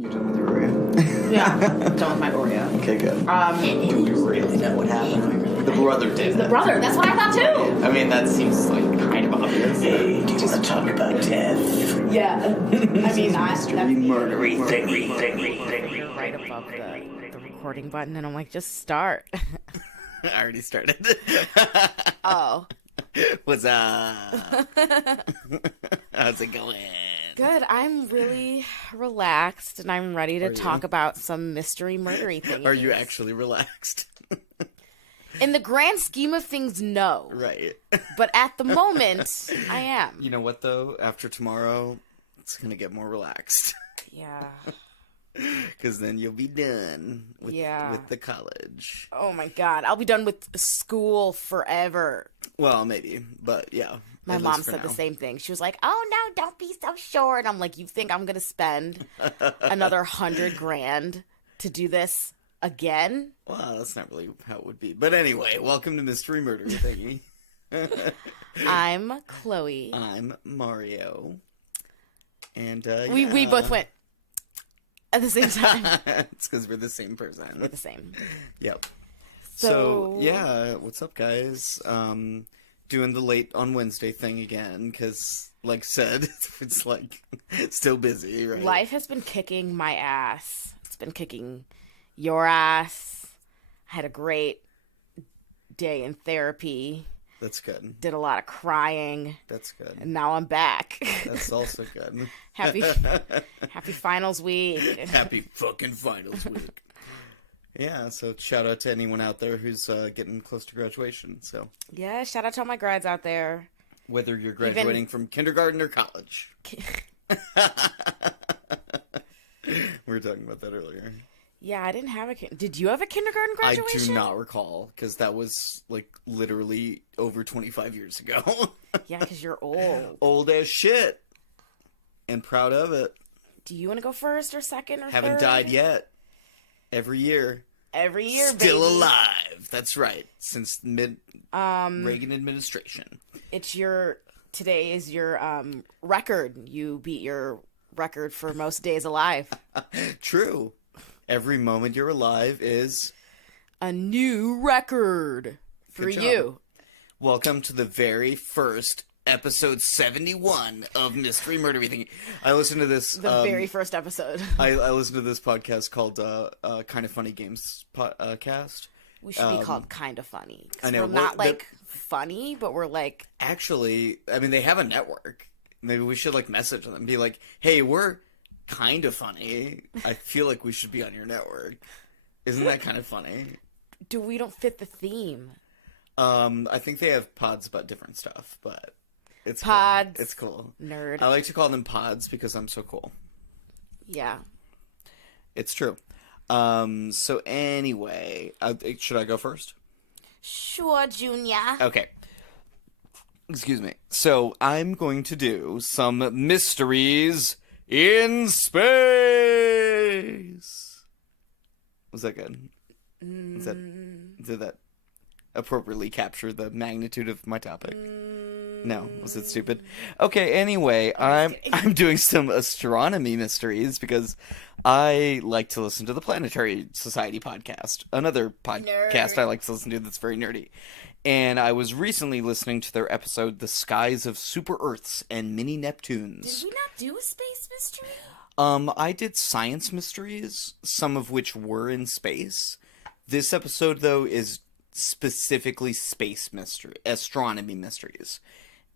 You done with your Oreo? Yeah, done with my Oreo. Okay, good. Do we really know what happened? The brother did. The brother, that's what I thought too. I mean, that seems like kind of obvious. Hey, do you want to talk about death? Yeah. I mean, Murdery thingy. You're right above the recording button, and I'm like, just start. I already started. Oh. What's up? How's it going? Good. I'm really relaxed, and I'm ready to talk about some mystery murdery things. Are you actually relaxed? In the grand scheme of things, no. Right. But at the moment, I am. You know what, though? After tomorrow, it's going to get more relaxed. Yeah. Because then you'll be done with the college. Oh, my God. I'll be done with school forever. Well, maybe. But, yeah. My mom said the same thing. She was like, oh, no, don't be so short. I'm like, you think I'm going to spend another $100,000 to do this again? Well, that's not really how it would be. But anyway, welcome to Mystery Murder Thingy. I'm Chloe. I'm Mario. And, we both went at the same time. It's because we're the same person. We're the same. Yep. So, yeah, what's up, guys? Doing the late on Wednesday thing again, because, like said, it's, like, still busy, right? Life has been kicking my ass. It's been kicking your ass. I had a great day in therapy. That's good. Did a lot of crying. That's good. And now I'm back. That's also good. Happy finals week. Happy fucking finals week. Yeah, so shout out to anyone out there who's getting close to graduation. So yeah, shout out to all my grads out there. Whether you're graduating from kindergarten or college. We were talking about that earlier. Yeah, I didn't have a Did you have a kindergarten graduation? I do not recall, because that was, like, literally over 25 years ago. Yeah, because you're old. Old as shit. And proud of it. Do you want to go first or second or Haven't third? died yet. Every year. Every year, Still baby. alive. That's right. Since Reagan administration. Today is your record. You beat your record for most days alive. True. Every moment you're alive is a new record for you. Welcome to the very first episode 71 of Mystery Murder Thing. I listened to this. The very first episode. I listened to this podcast called Kind of Funny Games podcast. We should be called Kind of Funny. I know. We're not funny, but we're like. Actually, I mean, they have a network. Maybe we should message them and be like, hey, we're kind of funny. I feel like we should be on your network. Isn't that kind of funny? We don't fit the theme. I think they have pods about different stuff, but it's pods. Cool. It's cool. Nerd. I like to call them pods because I'm so cool. Yeah. It's true. So anyway, should I go first? Sure, Junior. Okay. Excuse me. So I'm going to do some mysteries in space. Was that good? Did that appropriately capture the magnitude of my topic? No, was it stupid? Okay, anyway, I'm doing some astronomy mysteries because I like to listen to the Planetary Society podcast, another podcast I like to listen to that's very nerdy. And I was recently listening to their episode, The Skies of Super Earths and Mini Neptunes. Did we not do a space mystery? I did science mysteries, some of which were in space. This episode, though, is specifically space mystery, astronomy mysteries.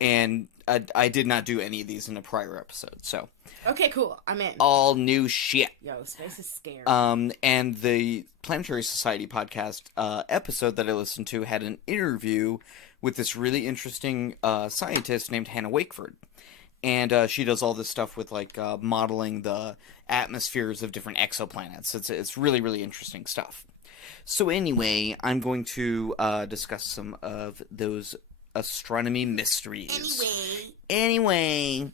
And I did not do any of these in a prior episode, so. Okay, cool. I'm in. All new shit. Yo, space is scary. And the Planetary Society podcast episode that I listened to had an interview with this really interesting scientist named Hannah Wakeford. And she does all this stuff with, modeling the atmospheres of different exoplanets. It's really, really interesting stuff. So anyway, I'm going to discuss some of those astronomy mysteries. Anyway.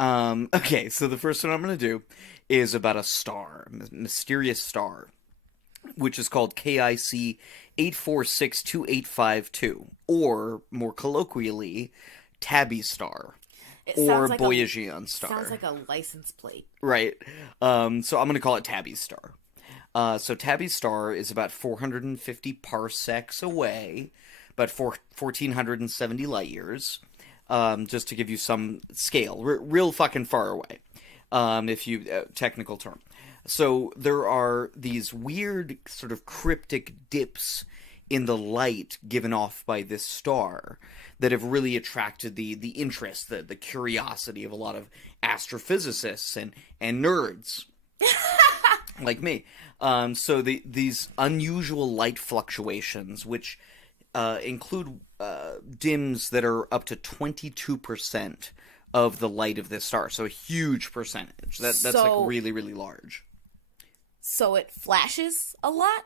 Okay, so the first one I'm going to do is about a star, a mysterious star, which is called KIC 8462852, or more colloquially, Tabby Star. It or sounds like Boyajian star. sounds like a license plate. Right. So I'm going to call it Tabby's star. So Tabby's star is about 450 parsecs away, about 1,470 light years. Just to give you some scale, real fucking far away. If you technical term. So there are these weird sort of cryptic dips in the light given off by this star that have really attracted the interest, the curiosity of a lot of astrophysicists and nerds like me. So these unusual light fluctuations, which include dims that are up to 22% of the light of this star, so a huge percentage. That's like really, really large. So it flashes a lot?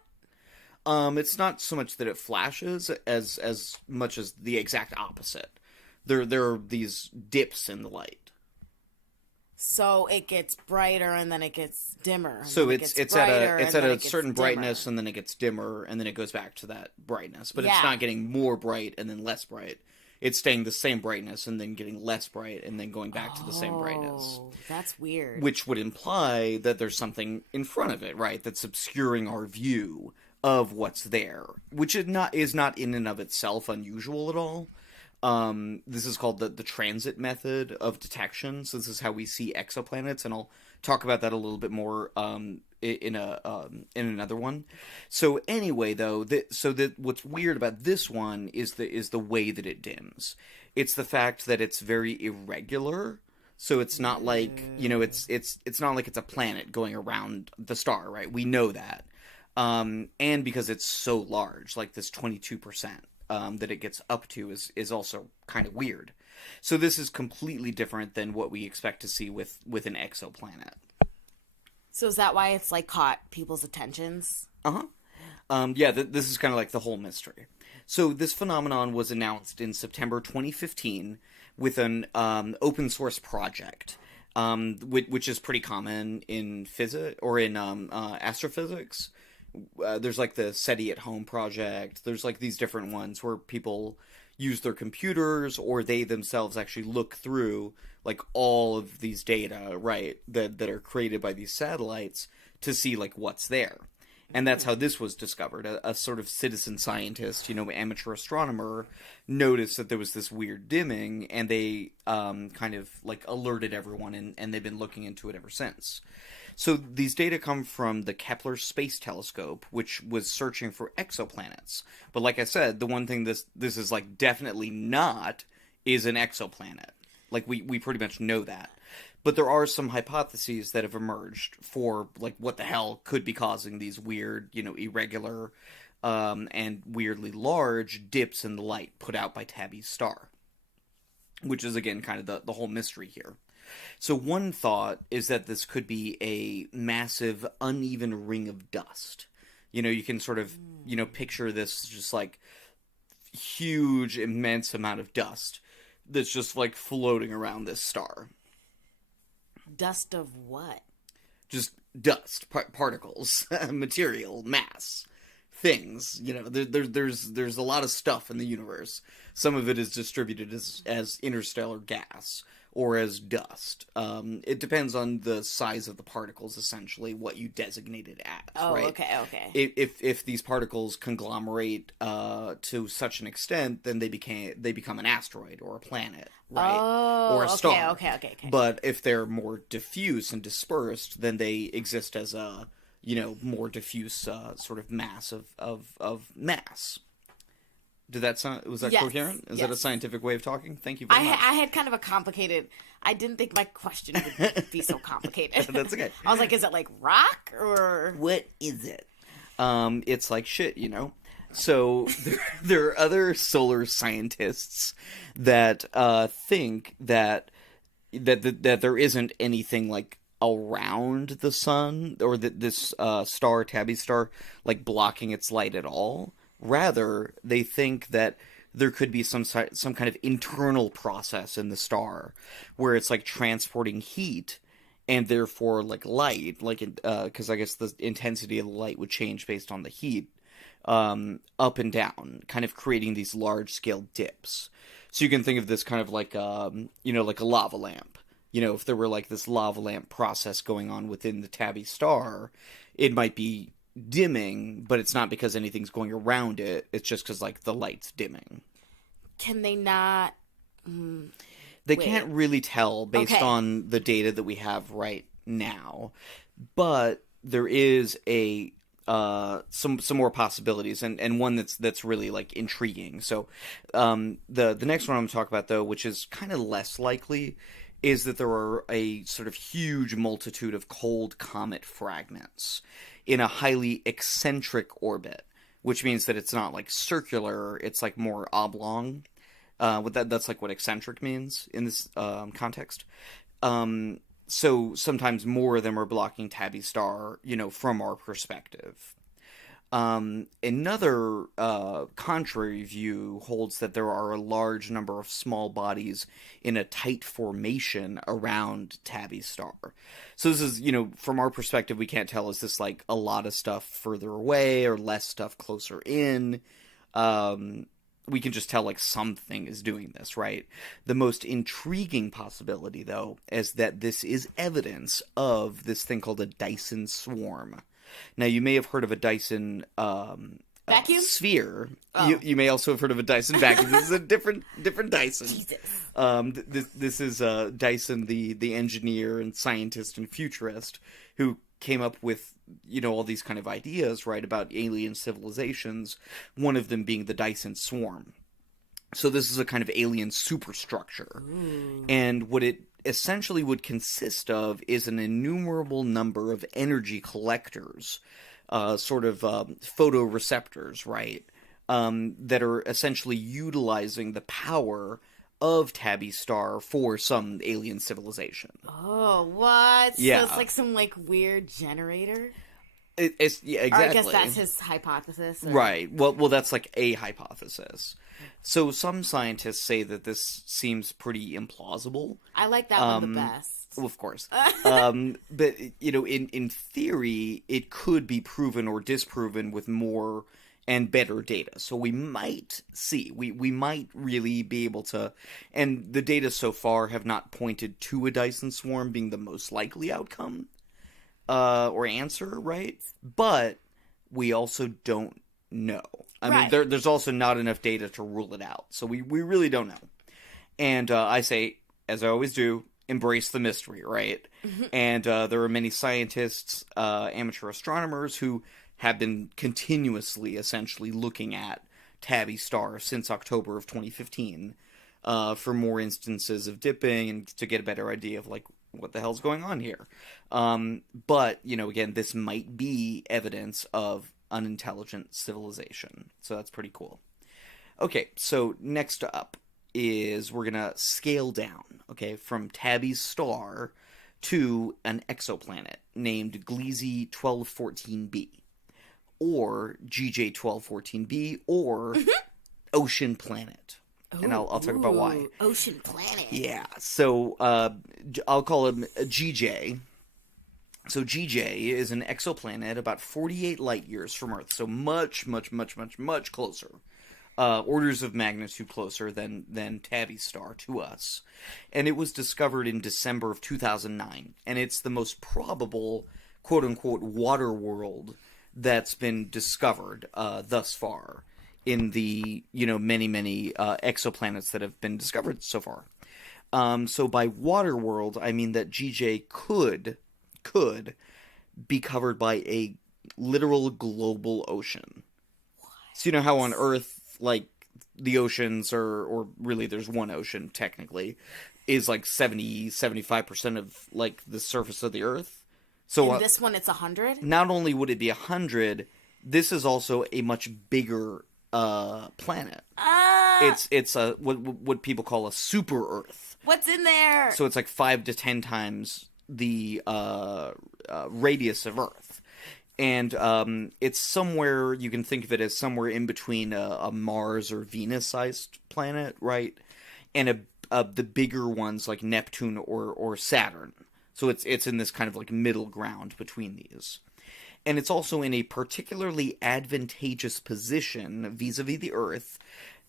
It's not so much that it flashes as much as the exact opposite. There are these dips in the light. So it gets brighter and then it gets dimmer. So it's at a certain brightness and then it gets dimmer and then it goes back to that brightness. But it's not getting more bright and then less bright. It's staying the same brightness and then getting less bright and then going back to the same brightness. Oh, that's weird. Which would imply that there's something in front of it, right? That's obscuring our view of what's there, which is not in and of itself unusual at all. This is called the transit method of detection. So this is how we see exoplanets, and I'll talk about that a little bit more in another one. So anyway, though, what's weird about this one is the way that it dims. It's the fact that it's very irregular. So it's not like, it's not like it's a planet going around the star, right? We know that. And because it's so large, like this 22%. That it gets up to is also kind of weird. So this is completely different than what we expect to see with an exoplanet. So is that why it's like caught people's attentions? Yeah, this is kind of like the whole mystery. So this phenomenon was announced in September 2015 with an open source project, which is pretty common in physics or in astrophysics. There's like the SETI at Home project. There's like these different ones where people use their computers or they themselves actually look through like all of these data, right, that are created by these satellites to see like what's there. And that's how this was discovered. A sort of citizen scientist, amateur astronomer, noticed that there was this weird dimming, and they kind of like alerted everyone, and they've been looking into it ever since. So these data come from the Kepler Space Telescope, which was searching for exoplanets. But like I said, the one thing this is like definitely not is an exoplanet. Like we pretty much know that. But there are some hypotheses that have emerged for like what the hell could be causing these weird, irregular and weirdly large dips in the light put out by Tabby's star. Which is again kind of the whole mystery here. So one thought is that this could be a massive, uneven ring of dust. You can sort of, picture this just like huge, immense amount of dust that's just like floating around this star. Dust of what? Just dust, particles, material, mass, things. There's a lot of stuff in the universe. Some of it is distributed as interstellar gas or as dust. It depends on the size of the particles, essentially, what you designate it as. Oh, right? okay. If these particles conglomerate to such an extent, then they become an asteroid or a planet, right? Oh, or a star. Okay. But if they're more diffuse and dispersed, then they exist as a more diffuse sort of mass of mass. Did that sound? Was that coherent? Is that a scientific way of talking? Thank you very much. I had kind of a complicated. I didn't think my question would be so complicated. That's okay. I was like, is it like rock or what is it? It's like shit, So there are other solar scientists that think that there isn't anything like around the sun or that this star, Tabby's star, like blocking its light at all. Rather, they think that there could be some kind of internal process in the star where it's like transporting heat and therefore like light, like because I guess the intensity of the light would change based on the heat, up and down, kind of creating these large scale dips. So you can think of this kind of like, like a lava lamp. If there were like this lava lamp process going on within the Tabby star, it might be dimming, but it's not because anything's going around it. It's just because like the light's dimming. Can they not? They can't really tell based on the data that we have right now, but there is a some more possibilities, and one that's really like intriguing. So the next one I'm going to talk about, though, which is kind of less likely, is that there are a sort of huge multitude of cold comet fragments in a highly eccentric orbit, which means that it's not like circular, it's like more oblong. That's like what eccentric means in this context. So sometimes more of them are blocking Tabby's star, from our perspective. Another contrary view holds that there are a large number of small bodies in a tight formation around Tabby's star. So this is, from our perspective, we can't tell, is this like a lot of stuff further away or less stuff closer in? We can just tell like something is doing this, right? The most intriguing possibility, though, is that this is evidence of this thing called a Dyson swarm. Now, you may have heard of a Dyson vacuum sphere. Oh. You may also have heard of a Dyson vacuum. This is a different Dyson. Jesus. This is Dyson, the engineer and scientist and futurist who came up with all these kind of ideas, right, about alien civilizations, one of them being the Dyson swarm. So this is a kind of alien superstructure. Ooh. And what it essentially would consist of is an innumerable number of energy collectors, sort of photoreceptors, right, that are essentially utilizing the power of Tabby's star for some alien civilization. Oh, what? Yeah. So it's like some like weird generator? Yeah, exactly. Or I guess that's his hypothesis. Or... Right. Well, that's like a hypothesis. So some scientists say that this seems pretty implausible. I like that one the best. Well, of course. But, in theory, it could be proven or disproven with more and better data. So we might see. We might really be able to... And the data so far have not pointed to a Dyson swarm being the most likely outcome. Or answer, right? But we also don't know. I mean, there's also not enough data to rule it out. So we really don't know. And I say, as I always do, embrace the mystery, right? Mm-hmm. And there are many scientists, amateur astronomers, who have been continuously, essentially, looking at Tabby's star since October of 2015 for more instances of dipping and to get a better idea of, like, what the hell's going on here. But, again, this might be evidence of an intelligent civilization. So that's pretty cool. Okay, so next up is we're going to scale down, okay, from Tabby's star to an exoplanet named Gliese 1214b, or GJ 1214b, or Ocean Planet. Ooh, and I'll talk about why. Ocean Planet. Yeah, so I'll call him GJ. So GJ is an exoplanet about 48 light years from Earth, so much, much, much, much, much closer. Orders of magnitude closer than Tabby's star to us. And it was discovered in December of 2009, and it's the most probable, quote-unquote, water world that's been discovered thus far in the, many, many exoplanets that have been discovered so far. So by water world, I mean that GJ could be covered by a literal global ocean. What? So you know how on Earth, like, the oceans are, or really there's one ocean technically, is like 75% of, like, the surface of the Earth? So in this one it's 100? Not only would it be 100, this is also a much bigger planet. It's a what people call a super Earth. What's in there? So it's like 5 to 10 times the radius of Earth, and it's somewhere, you can think of it as somewhere in between a Mars or Venus-sized planet, right? And the bigger ones like Neptune or Saturn. So it's in this kind of like middle ground between these. And it's also in a particularly advantageous position vis-a-vis the Earth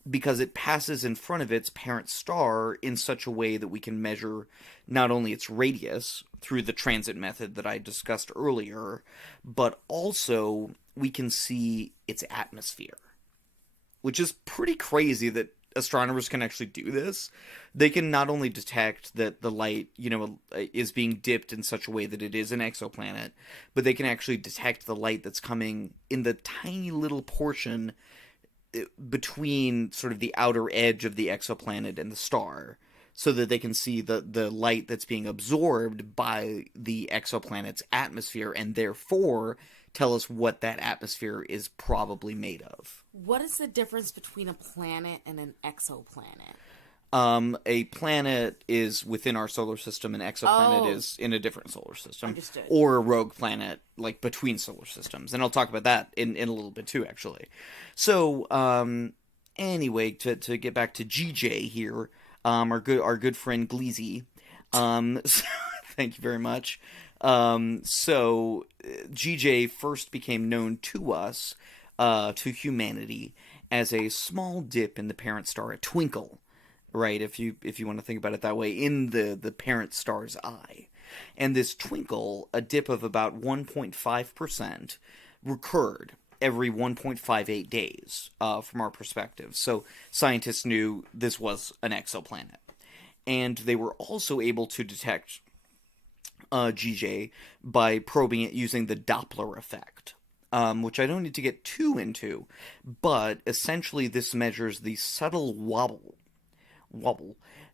because it passes in front of its parent star in such a way that we can measure not only its radius through the transit method that I discussed earlier, but also we can see its atmosphere, which is pretty crazy that astronomers can actually do this. They can not only detect that the light, is being dipped in such a way that it is an exoplanet, but they can actually detect the light that's coming in the tiny little portion between sort of the outer edge of the exoplanet and the star, so that they can see the light that's being absorbed by the exoplanet's atmosphere, and therefore tell us what that atmosphere is probably made of. What is the difference between a planet and an exoplanet? A planet is within our solar system, an exoplanet is in a different solar system. Understood. Or a rogue planet, like between solar systems. And I'll talk about that in a little bit too, actually. So, anyway, to get back to GJ here, our good friend Gleazy. So, thank you very much. So GJ first became known to us, to humanity, as a small dip in the parent star, a twinkle. Right, if you want to think about it that way, in the parent star's eye. And this twinkle, a dip of about 1.5%, recurred every 1.58 days, from our perspective. So scientists knew this was an exoplanet. And they were also able to detect GJ by probing it using the Doppler effect. Which I don't need to get too into, but essentially this measures the subtle wobble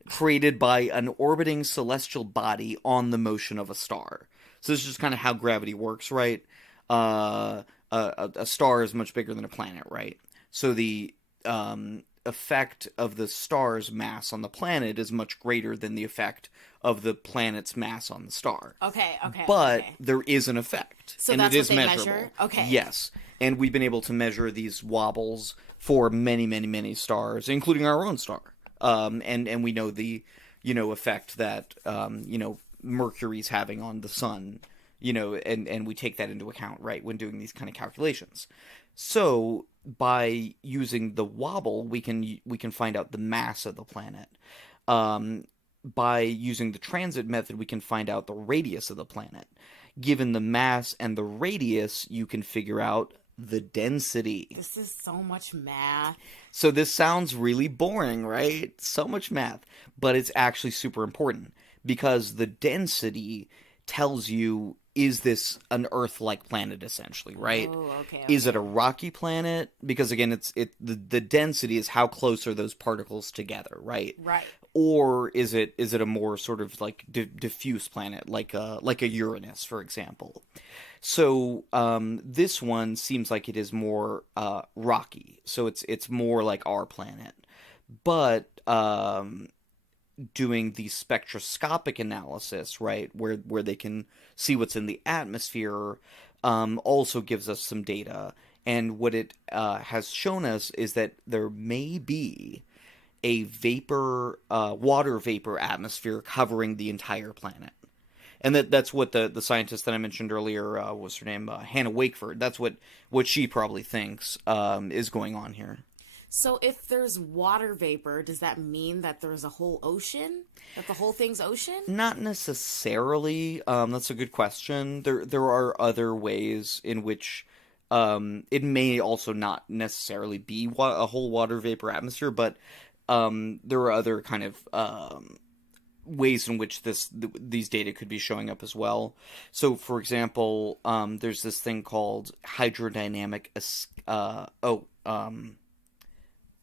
created by an orbiting celestial body on the motion of a star. So this is just kind of how gravity works, right? A star is much bigger than a planet, right? So the effect of the star's mass on the planet is much greater than the effect of the planet's mass on the star. Okay. But there is an effect. So and that's it is what they measurable. measure? Okay. Yes. And we've been able to measure these wobbles for many, many, many stars, including our own star. And we know the, effect that, Mercury's having on the sun, and we take that into account, right, when doing these kind of calculations. So by using the wobble, we can find out the mass of the planet. By using the transit method, we can find out the radius of the planet. Given the mass and the radius, you can figure out the density. This is so much math. So this sounds really boring, right? So much math. But it's actually super important, because the density tells you, is this an Earth-like planet, essentially, right? Oh, okay. Is it a rocky planet? Because again, the density is how close are those particles together, right? Right. Or is it a more sort of like diffuse planet, like a Uranus, for example? So this one seems like it is more rocky. So it's more like our planet. But doing the spectroscopic analysis, right, where they can see what's in the atmosphere, also gives us some data. And what it has shown us is that there may be a water vapor atmosphere covering the entire planet. And that's what the scientist that I mentioned earlier, what's her name, Hannah Wakeford, that's what she probably thinks is going on here. So if there's water vapor, does that mean that there's a whole ocean? That the whole thing's ocean? Not necessarily. That's a good question. There are other ways in which it may also not necessarily be a whole water vapor atmosphere, but there are other kind of ways in which these data could be showing up as well. So, for example, there's this thing called hydrodynamic.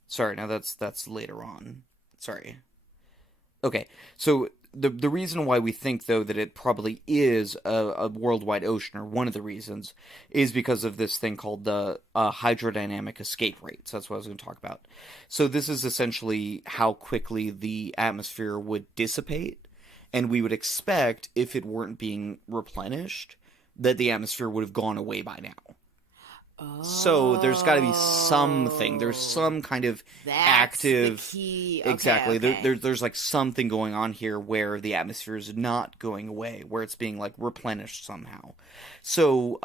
Sorry, now that's later on. Sorry. Okay, so the reason why we think, though, that it probably is a worldwide ocean, or one of the reasons, is because of this thing called the hydrodynamic escape rate. So that's what I was going to talk about. So this is essentially how quickly the atmosphere would dissipate, and we would expect, if it weren't being replenished, that the atmosphere would have gone away by now. So there's got to be something. There's some kind of active. The key. Okay, exactly. Okay. There's like something going on here where the atmosphere is not going away, where it's being like replenished somehow. So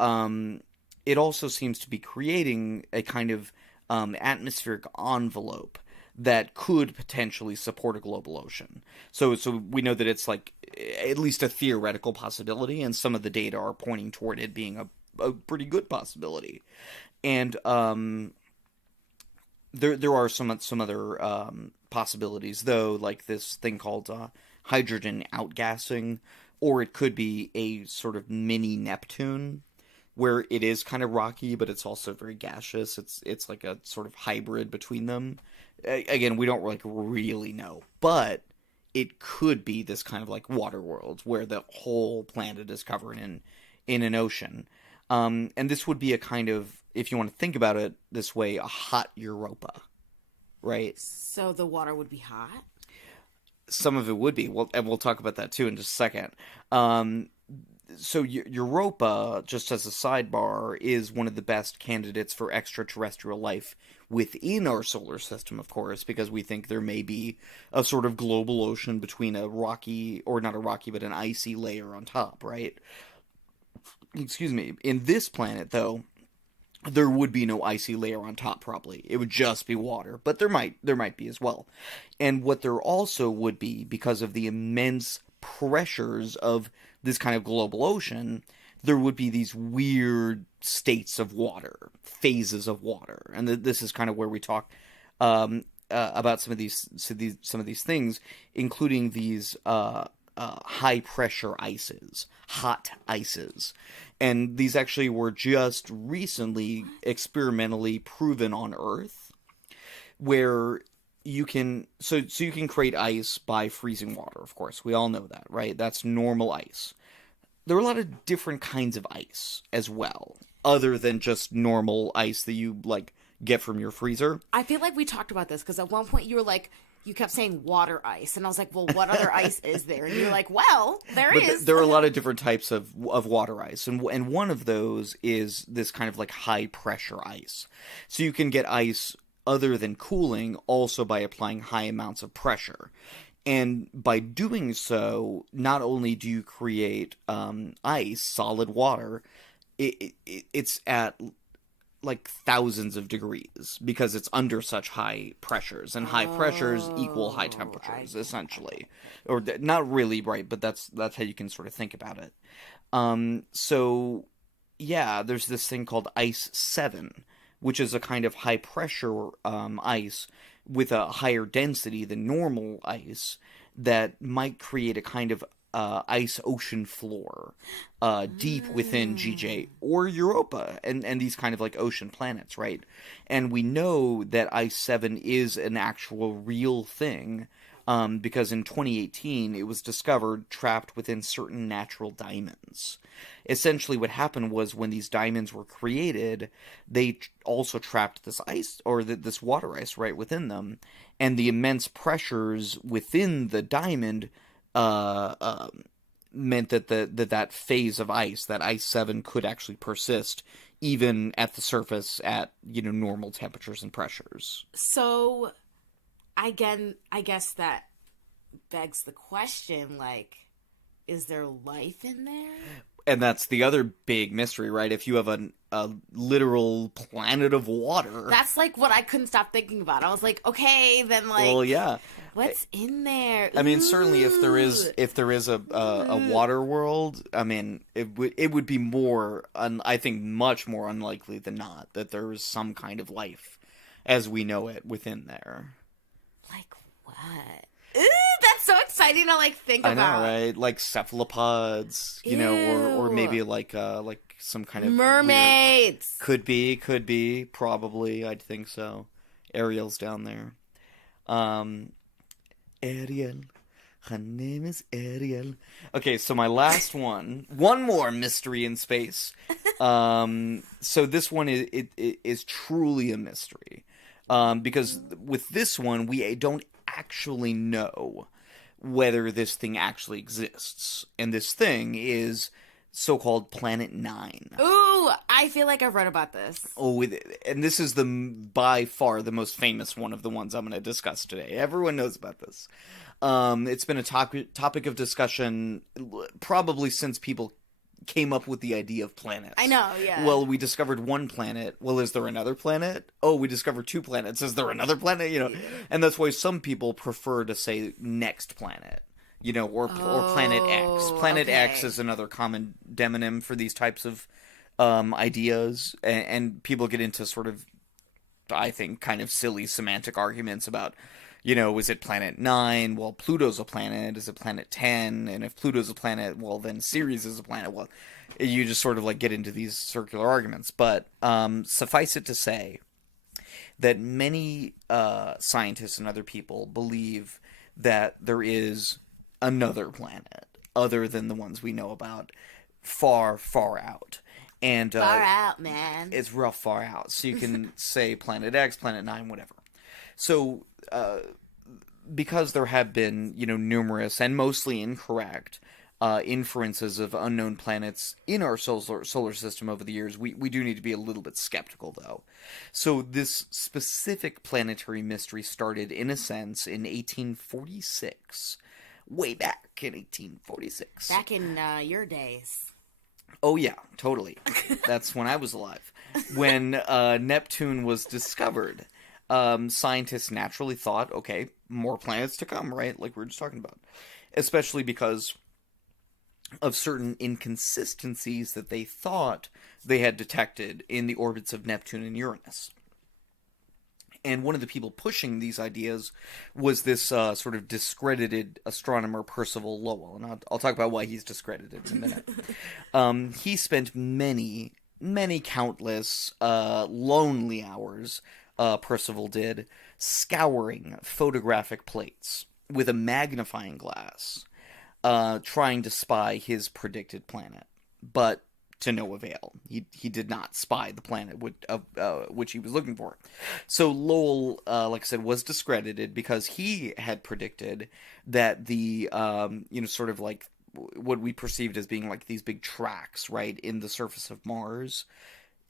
it also seems to be creating a kind of atmospheric envelope that could potentially support a global ocean. So we know that it's like at least a theoretical possibility, and some of the data are pointing toward it being a pretty good possibility. And there are some other possibilities though, like this thing called hydrogen outgassing, or it could be a sort of mini Neptune, where it is kind of rocky, but it's also very gaseous. It's like a sort of hybrid between them. Again, we don't like really know, but it could be this kind of like water world where the whole planet is covered in an ocean. And this would be a kind of, if you want to think about it this way, a hot Europa, right? So the water would be hot? Some of it would be. And we'll talk about that too in just a second. So Europa, just as a sidebar, is one of the best candidates for extraterrestrial life within our solar system, of course, because we think there may be a sort of global ocean between a rocky, or not a rocky, but an icy layer on top, right? Excuse me. In this planet, though, there would be no icy layer on top, probably. It would just be water, but there might be as well. And what there also would be, because of the immense pressures of this kind of global ocean, there would be these weird states of water, phases of water. And this is kind of where we talk about some of these things, including these high pressure ices, hot ices. And these actually were just recently experimentally proven on Earth, where you can you can create ice by freezing water, of course. We all know that, right? That's normal ice. There are a lot of different kinds of ice as well, other than just normal ice that you like get from your freezer. I feel like we talked about this because at one point you were like, you kept saying water ice, and I was like, well, what other ice is there? And you're like, well, there is. There are a lot of different types of water ice, and one of those is this kind of like high pressure ice. So you can get ice other than cooling also by applying high amounts of pressure. And by doing so, not only do you create ice, solid water, it's at like thousands of degrees because it's under such high pressures, and high pressures equal high temperatures, essentially. Or not really, right, but that's how you can sort of think about it. So yeah, there's this thing called Ice 7, which is a kind of high pressure ice with a higher density than normal ice that might create a kind of ice ocean floor deep within GJ or Europa and these kind of like ocean planets, right? And we know that Ice 7 is an actual real thing because in 2018 it was discovered trapped within certain natural diamonds. Essentially what happened was when these diamonds were created, they also trapped this ice, or this water ice right within them, and the immense pressures within the diamond meant that that phase of ice, that Ice 7, could actually persist even at the surface at, normal temperatures and pressures. So, I guess that begs the question, like, is there life in there? And that's the other big mystery, right? If you have a literal planet of water. That's like what I couldn't stop thinking about. I was like, okay, then like, well, yeah, what's in there? I mean, certainly if there is a water world, I mean, it would be more, I think, much more unlikely than not that there is some kind of life as we know it within there. Like what? That's so exciting to like think about. I know, right? Like cephalopods, or maybe like some kind of mermaids. Weird... Could be, probably. I'd think so. Ariel's down there. Ariel. Her name is Ariel. Okay, so my last one more mystery in space. So this one is truly a mystery. Because with this one, we don't actually know whether this thing actually exists. And this thing is so-called Planet 9. Ooh, I feel like I've read about this. Oh, and this is by far the most famous one of the ones I'm going to discuss today. Everyone knows about this. It's been a topic of discussion probably since people came up with the idea of planets. I know, yeah. Well, we discovered one planet. Well, is there another planet? Oh, we discovered 2 planets. Is there another planet? You know, and that's why some people prefer to say next planet. You know, or Planet X. Planet X is another common demonym for these types of ideas, and people get into sort of, I think, kind of silly semantic arguments about, you know, is it Planet 9? Well, Pluto's a planet. Is it Planet 10? And if Pluto's a planet, well, then Ceres is a planet. Well, you just sort of like get into these circular arguments. But suffice it to say that many scientists and other people believe that there is another planet other than the ones we know about, far, far out. And far out, man. It's real far out. So you can say Planet X, Planet 9, whatever. So because there have been, you know, numerous and mostly incorrect inferences of unknown planets in our solar system over the years, we do need to be a little bit skeptical, though. So this specific planetary mystery started, in a sense, in 1846. Way back in 1846. Back in your days. Oh, yeah, totally. That's when I was alive. When Neptune was discovered, scientists naturally thought, okay, more planets to come, right? Like we were just talking about. Especially because of certain inconsistencies that they thought they had detected in the orbits of Neptune and Uranus. And one of the people pushing these ideas was this sort of discredited astronomer Percival Lowell. And I'll talk about why he's discredited in a minute. He spent many, countless lonely hours, Percival did, scouring photographic plates with a magnifying glass, trying to spy his predicted planet. But to no avail. He did not spy the planet which he was looking for. So Lowell, like I said, was discredited because he had predicted that the, you know, sort of like what we perceived as being like these big tracks, right, in the surface of Mars.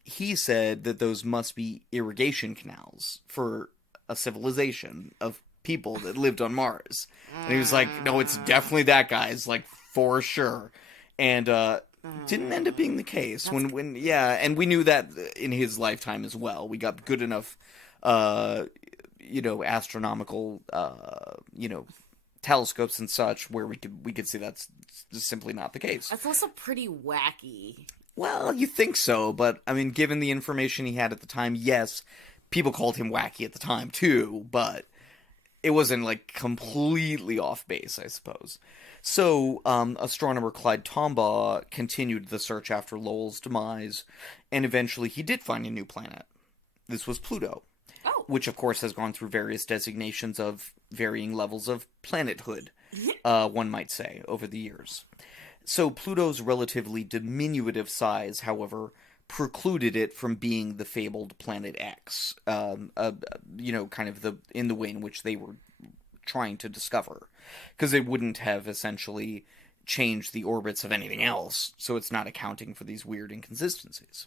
He said that those must be irrigation canals for a civilization of people that lived on Mars. And he was like, no, it's definitely that, guys, like, for sure. And, didn't end up being the case and we knew that in his lifetime as well. We got good enough, you know, astronomical, you know, telescopes and such where we could see that's simply not the case. That's also pretty wacky. Well, you think so, but I mean, given the information he had at the time, yes, people called him wacky at the time too, but it wasn't like completely off base, I suppose. So, astronomer Clyde Tombaugh continued the search after Lowell's demise, and eventually he did find a new planet. This was Pluto, which of course has gone through various designations of varying levels of planethood, one might say, over the years. So Pluto's relatively diminutive size, however, precluded it from being the fabled Planet X, you know, kind of in the way in which they were trying to discover, because it wouldn't have essentially changed the orbits of anything else, so it's not accounting for these weird inconsistencies.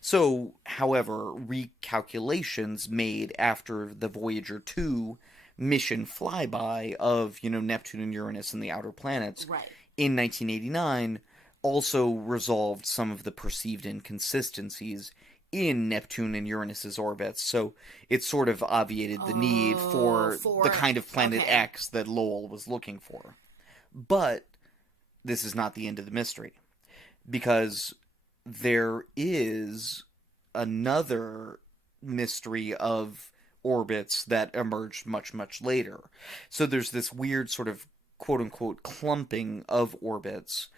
So, however, recalculations made after the Voyager 2 mission flyby of, you know, Neptune and Uranus and the outer planets in 1989 also resolved some of the perceived inconsistencies in Neptune and Uranus's orbits, so it sort of obviated the need for the kind of Planet X that Lowell was looking for. But this is not the end of the mystery, because there is another mystery of orbits that emerged much, much later. So there's this weird sort of quote-unquote clumping of orbits,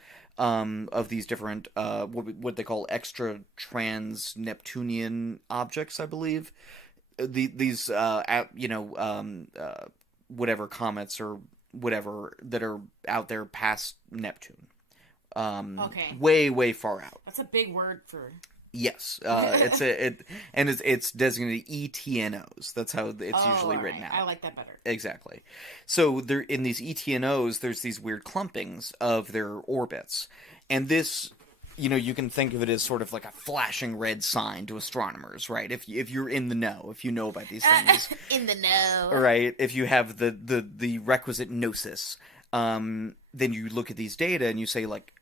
of these different, what they call extra trans-Neptunian objects, I believe. These, you know, whatever comets or whatever that are out there past Neptune. Way, way far out. That's a big word for... Yes, it's designated ETNOs. That's how it's usually written out. I like that better. Exactly. So there, in these ETNOs, there's these weird clumpings of their orbits, and this, you know, you can think of it as sort of like a flashing red sign to astronomers, right? If you're in the know, if you know about these things, in the know, right? If you have the requisite gnosis, then you look at these data and you say, like,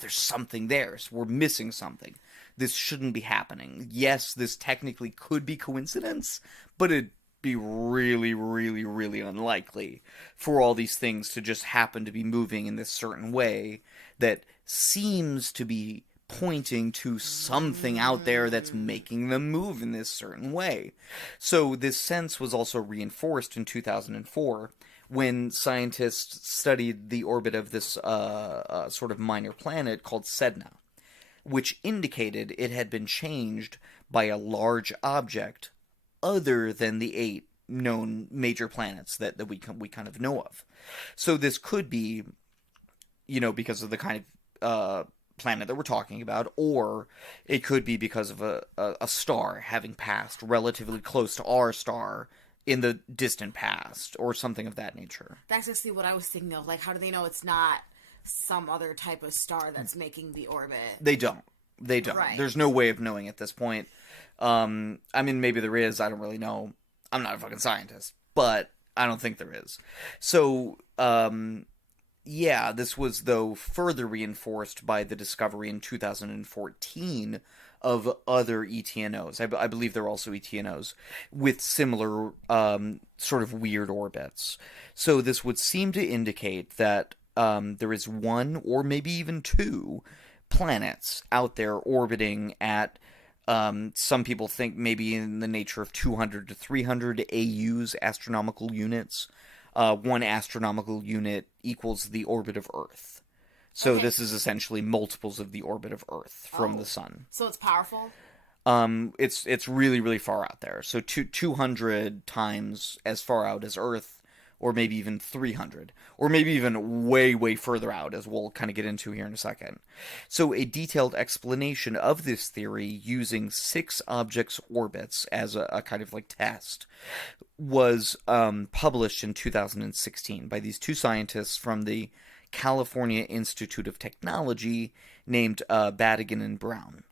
there's something there. So we're missing something. This shouldn't be happening. Yes, this technically could be coincidence, but it'd be really, really, really unlikely for all these things to just happen to be moving in this certain way that seems to be pointing to something out there that's making them move in this certain way. So this sense was also reinforced in 2004 when scientists studied the orbit of this sort of minor planet called Sedna, which indicated it had been changed by a large object other than the 8 known major planets that we kind of know of. So this could be, because of the kind of planet that we're talking about, or it could be because of a star having passed relatively close to our star in the distant past, or something of that nature. That's actually what I was thinking of. Like, how do they know it's not some other type of star that's making the orbit? They don't. Right. There's no way of knowing at this point. I mean, maybe there is. I don't really know. I'm not a fucking scientist, but I don't think there is. So, yeah, this was, though, further reinforced by the discovery in 2014 of other ETNOs. I believe they're also ETNOs with similar sort of weird orbits. So this would seem to indicate that there is one or maybe even 2 planets out there orbiting at some people think maybe in the nature of 200 to 300 AUs, astronomical units. 1 astronomical unit equals the orbit of Earth. So this is essentially multiples of the orbit of Earth from the sun. So it's powerful? It's really, really far out there. So 200 times as far out as Earth, or maybe even 300, or maybe even way, way further out, as we'll kind of get into here in a second. So a detailed explanation of this theory using 6 objects' orbits as a kind of like test was published in 2016 by these 2 scientists from the California Institute of Technology named Badigan and Brown.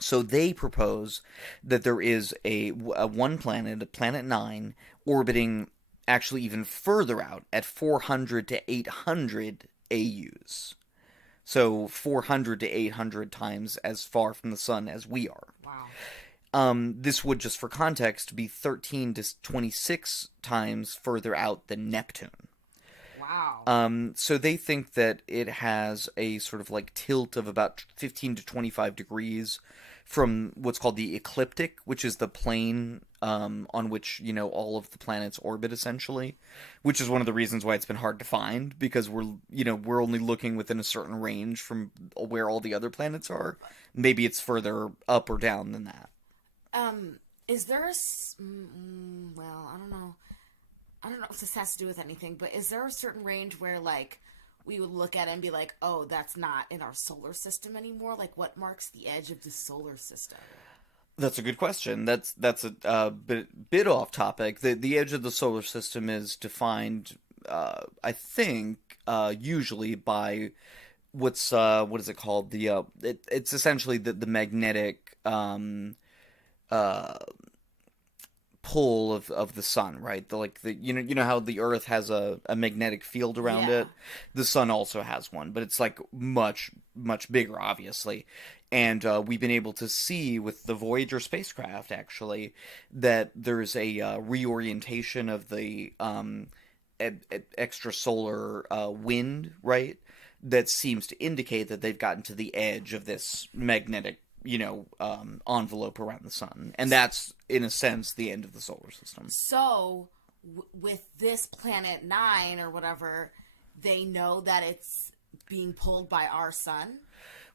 So they propose that there is a one planet, Planet 9, orbiting actually even further out at 400 to 800 AUs. So 400 to 800 times as far from the sun as we are. Wow. This would, just for context, be 13 to 26 times further out than Neptune. Wow. So they think that it has a sort of like tilt of about 15 to 25 degrees from what's called the ecliptic, which is the plane on which, all of the planets orbit, essentially, which is one of the reasons why it's been hard to find, because we're only looking within a certain range from where all the other planets are. Maybe it's further up or down than that. Is there well, I don't know if this has to do with anything, but is there a certain range where, like, we would look at it and be like, oh, that's not in our solar system anymore? Like, what marks the edge of the solar system? That's a good question. That's a bit off topic. The edge of the solar system is defined, I think, usually by what is it called? It's essentially the magnetic pull of the sun, right? You know how the Earth has a magnetic field around it. The sun also has one, but it's like much, much bigger, obviously. And we've been able to see with the Voyager spacecraft, actually, that there's a reorientation of the extrasolar wind, right? That seems to indicate that they've gotten to the edge of this magnetic envelope around the sun. And that's, in a sense, the end of the solar system. So, with this Planet 9 or whatever, they know that it's being pulled by our sun?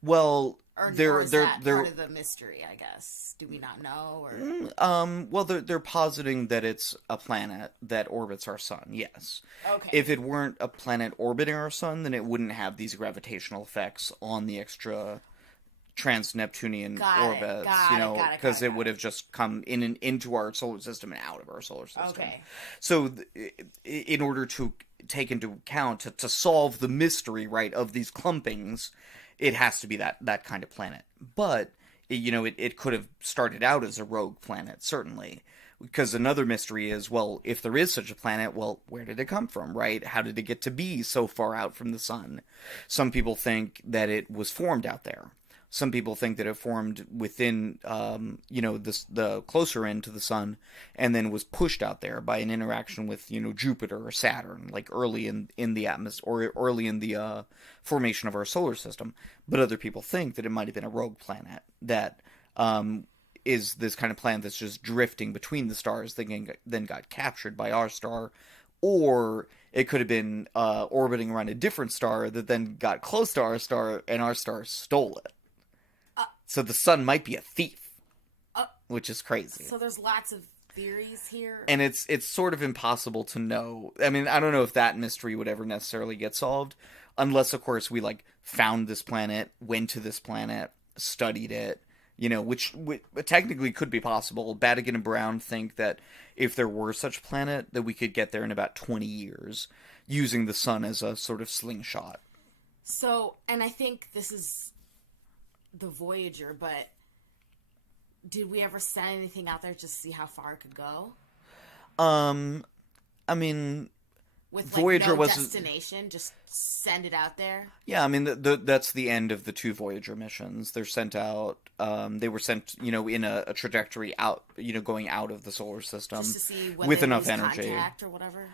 Well, or is that part of the mystery, I guess? Do we not know? Or? Well, they're positing that it's a planet that orbits our sun, yes. Okay. If it weren't a planet orbiting our sun, then it wouldn't have these gravitational effects on the extra trans-Neptunian orbits, because it would have just come in and into our solar system and out of our solar system. Okay. So, in order to take into account, to solve the mystery, right, of these clumpings, it has to be that kind of planet. But, it could have started out as a rogue planet, certainly, Because another mystery is, well, if there is such a planet, well, where did it come from, right? How did it get to be so far out from the sun? Some people think that it was formed out there. Some people think that it formed within, the closer end to the sun, and then was pushed out there by an interaction with, Jupiter or Saturn, like early in the atmosphere, or early in the formation of our solar system. But other people think that it might have been a rogue planet that is this kind of planet that's just drifting between the stars, then got captured by our star, or it could have been orbiting around a different star that then got close to our star, and our star stole it. So the sun might be a thief, which is crazy. So there's lots of theories here. And it's sort of impossible to know. I mean, I don't know if that mystery would ever necessarily get solved, unless, of course, we, found this planet, went to this planet, studied it, which technically could be possible. Badigan and Brown think that if there were such a planet, that we could get there in about 20 years, using the sun as a sort of slingshot. So, and I think this is the Voyager, but did we ever send anything out there just to see how far it could go? I mean, with Voyager no destination, just send it out there. Yeah, I mean that's the end of the 2 Voyager missions. They're sent out. They were sent, in a trajectory out, going out of the solar system, just to see when with they enough lose energy contact or whatever.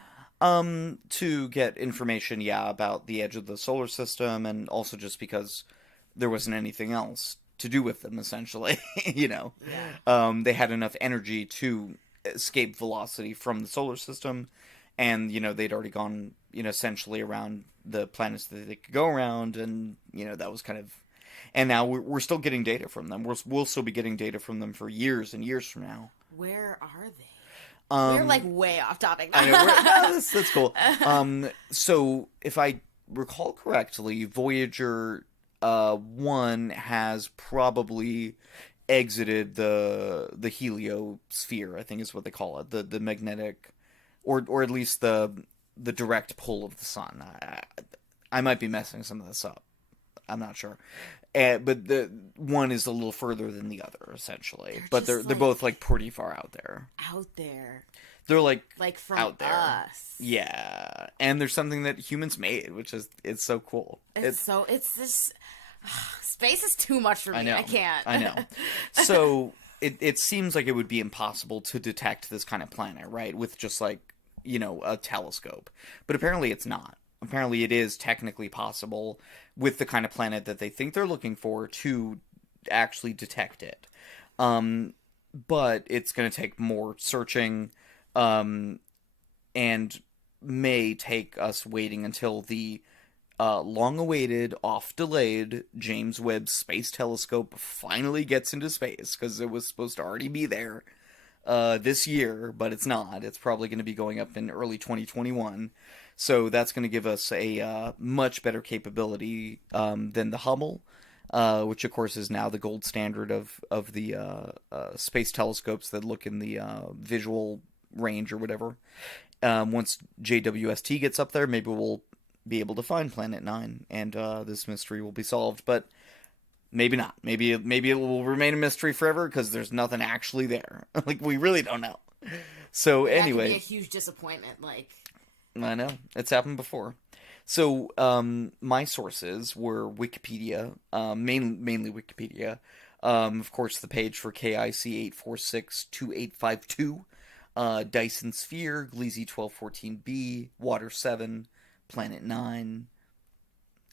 To get information, about the edge of the solar system, and also just because there wasn't anything else to do with them, essentially. Yeah. They had enough energy to escape velocity from the solar system, and they'd already gone, essentially around the planets that they could go around, and that was kind of. And now we're still getting data from them. We'll still be getting data from them for years and years from now. Where are they? We're way off topic. I know, that's cool. So if I recall correctly, Voyager 1 has probably exited the heliosphere, I think is what they call it, the magnetic, or at least the direct pull of the sun. I might be messing some of this up. I'm not sure. But the one is a little further than the other, essentially. They're both pretty far out there. Out there. They're like from out there. Us. Yeah, and there's something that humans made, which is it's so cool. It's this space is too much for me. I can't. I know. So it seems like it would be impossible to detect this kind of planet, right? With just a telescope, but apparently it's not. Apparently it is technically possible with the kind of planet that they think they're looking for to actually detect it. But it's going to take more searching, and may take us waiting until the long-awaited, oft-delayed James Webb Space Telescope finally gets into space, because it was supposed to already be there this year, but it's not. It's probably going to be going up in early 2021. So that's going to give us a much better capability than the Hubble, which of course is now the gold standard of the space telescopes that look in the visual range or whatever. Once JWST gets up there, maybe we'll be able to find Planet 9, and this mystery will be solved. But maybe not. Maybe it will remain a mystery forever because there's nothing actually there. We really don't know. So anyway, that could be a huge disappointment. I know, it's happened before. So my sources were Wikipedia, mainly Wikipedia. Of course, the page for KIC 8462852, Dyson Sphere, Gliese 1214b, Water 7, Planet 9,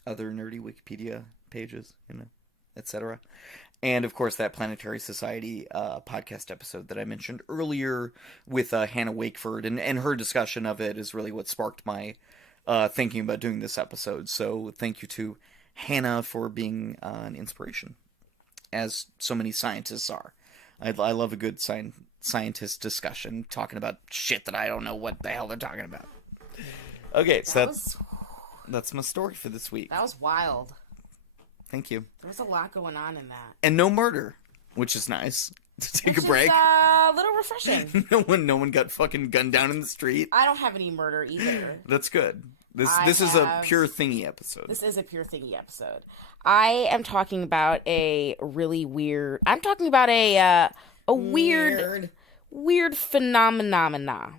other nerdy Wikipedia pages, etc. And, of course, that Planetary Society podcast episode that I mentioned earlier with Hannah Wakeford, and her discussion of it is really what sparked my thinking about doing this episode. So thank you to Hannah for being an inspiration, as so many scientists are. I love a good scientist discussion, talking about shit that I don't know what the hell they're talking about. Okay, so that's my story for this week. That was wild. Thank you. There was a lot going on in that. And no murder, which is nice. To take a break. A little refreshing. No one got fucking gunned down in the street. I don't have any murder either. That's good. This is a pure thingy episode. This is a pure thingy episode. I am talking about a really weird. I'm talking about a weird weird phenomena.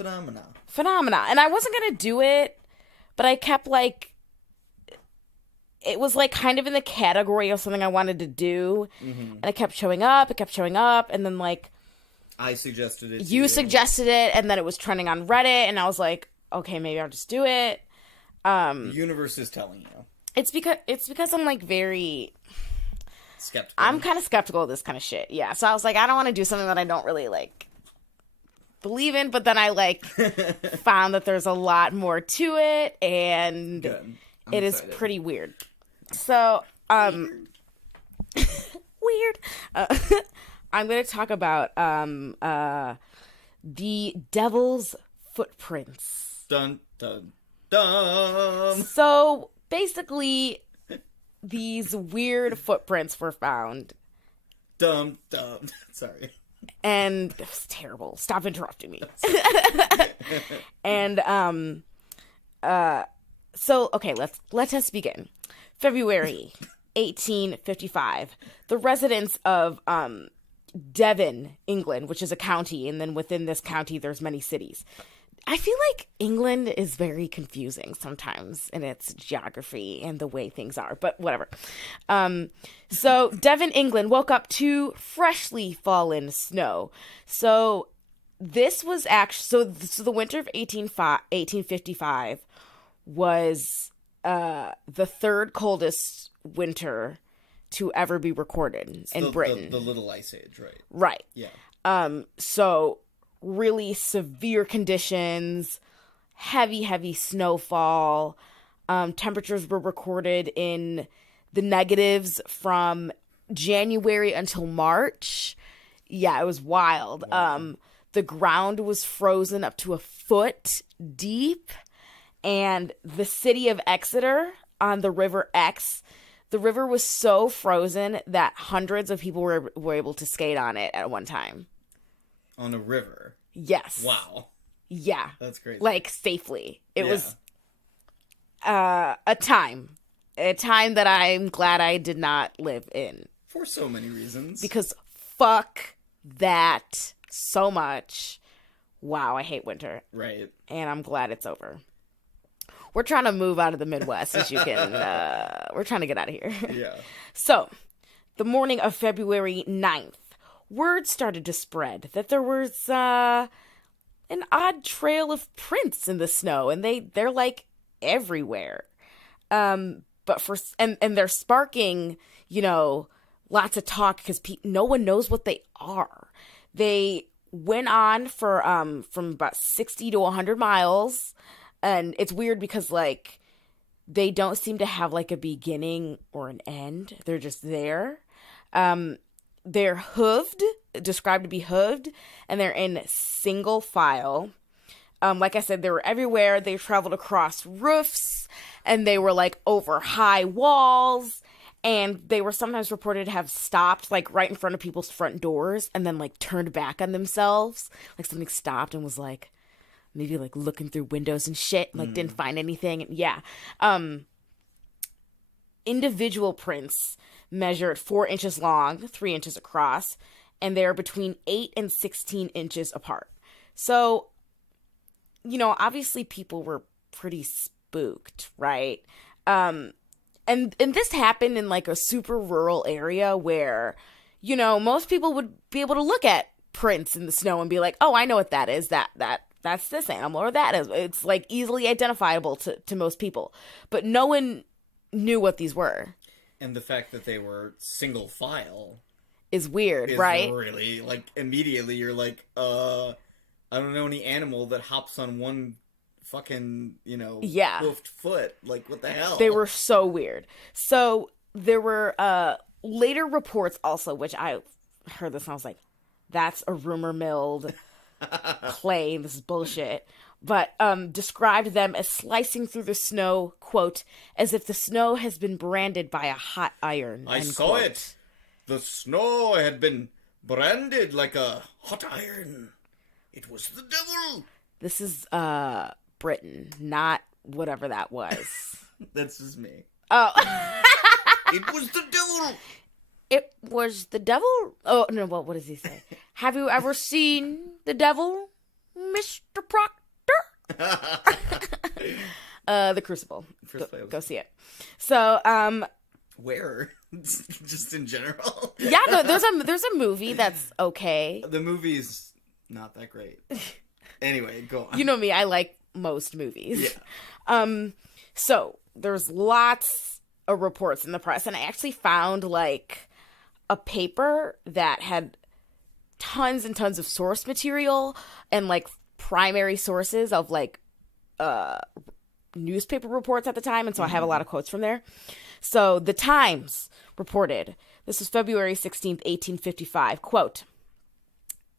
And I wasn't going to do it, but I kept, like, it was, like, kind of in the category of something I wanted to do. Mm-hmm. And it kept showing up, and then, like, I suggested it. You suggested it, and then it was trending on Reddit, and I was like, okay, maybe I'll just do it. The universe is telling you. It's because I'm, like, very skeptical. I'm kind of skeptical of this kind of shit. Yeah. So I was like, I don't want to do something that I don't really, like, believe in, but then I, like, found that there's a lot more to it, and it is pretty weird. So, weird. I'm going to talk about the devil's footprints. Dun, dun, dun. So, basically, these weird footprints were found. Dum, dum. Sorry. And it was terrible. Stop interrupting me. And, so, okay, let us begin. February 1855. The residents of, Devon, England, which is a county, and then within this county, there's many cities. I feel like England is very confusing sometimes in its geography and the way things are, but whatever. So Devon, England woke up to freshly fallen snow. So this was actually, so the winter of 1855 was the third coldest winter to ever be recorded in Britain. The Little Ice Age, right? Right. Yeah. So really severe conditions, heavy snowfall. Temperatures were recorded in the negatives from January until March. Yeah, it was wild. Wow. The ground was frozen up to a foot deep, and the city of Exeter on the River Exe, the river was so frozen that hundreds of people were able to skate on it at one time. On a river? Yes. Wow. Yeah. That's crazy. Like, safely. It was a time that I'm glad I did not live in. For so many reasons. Because fuck that so much. Wow, I hate winter. Right. And I'm glad it's over. We're trying to move out of the Midwest, as you can, we're trying to get out of here. Yeah. So, the morning of February 9th, word started to spread that there was, an odd trail of prints in the snow, and they're, like, everywhere. And they're sparking, lots of talk, because no one knows what they are. They went on for, from about 60 to 100 miles. And it's weird because, like, they don't seem to have, like, a beginning or an end. They're just there. They're hooved, described to be hooved, and they're in single file. Like I said, they were everywhere. They traveled across roofs, and they were, like, over high walls. And they were sometimes reported to have stopped, like, right in front of people's front doors and then, like, turned back on themselves. Like, something stopped and was, like, maybe, like, looking through windows and shit, like, didn't find anything. Yeah. Individual prints measured 4 inches long, 3 inches across, and they're between 8 and 16 inches apart. So, obviously people were pretty spooked, right? And this happened in, like, a super rural area where, most people would be able to look at prints in the snow and be like, oh, I know what that is. That's this animal, or that is. It's, like, easily identifiable to most people. But no one knew what these were. And the fact that they were single file is weird, right? Really, like, immediately you're like, I don't know any animal that hops on one fucking, hoofed foot. Like, what the hell? They were so weird. So there were later reports also, which I heard this and I was like, that's a rumor milled claim. This is bullshit. But described them as slicing through the snow, quote, as if the snow has been branded by a hot iron. I saw it. The snow had been branded like a hot iron. It was the devil. This is Britain, not whatever that was. That's just me. Oh. It was the devil. It was the devil? Oh, no, what does he say? Have you ever seen the devil, Mr. Proctor? The Crucible. Go see it. So, where? Just in general? Yeah, no, there's a movie that's okay. The movie's not that great. Anyway, go on. You know me, I like most movies. Yeah. So there's lots of reports in the press, and I actually found like a paper that had tons and tons of source material and like primary sources of like newspaper reports at the time, and so I have a lot of quotes from there. So the Times reported, this was February 16th, 1855, quote,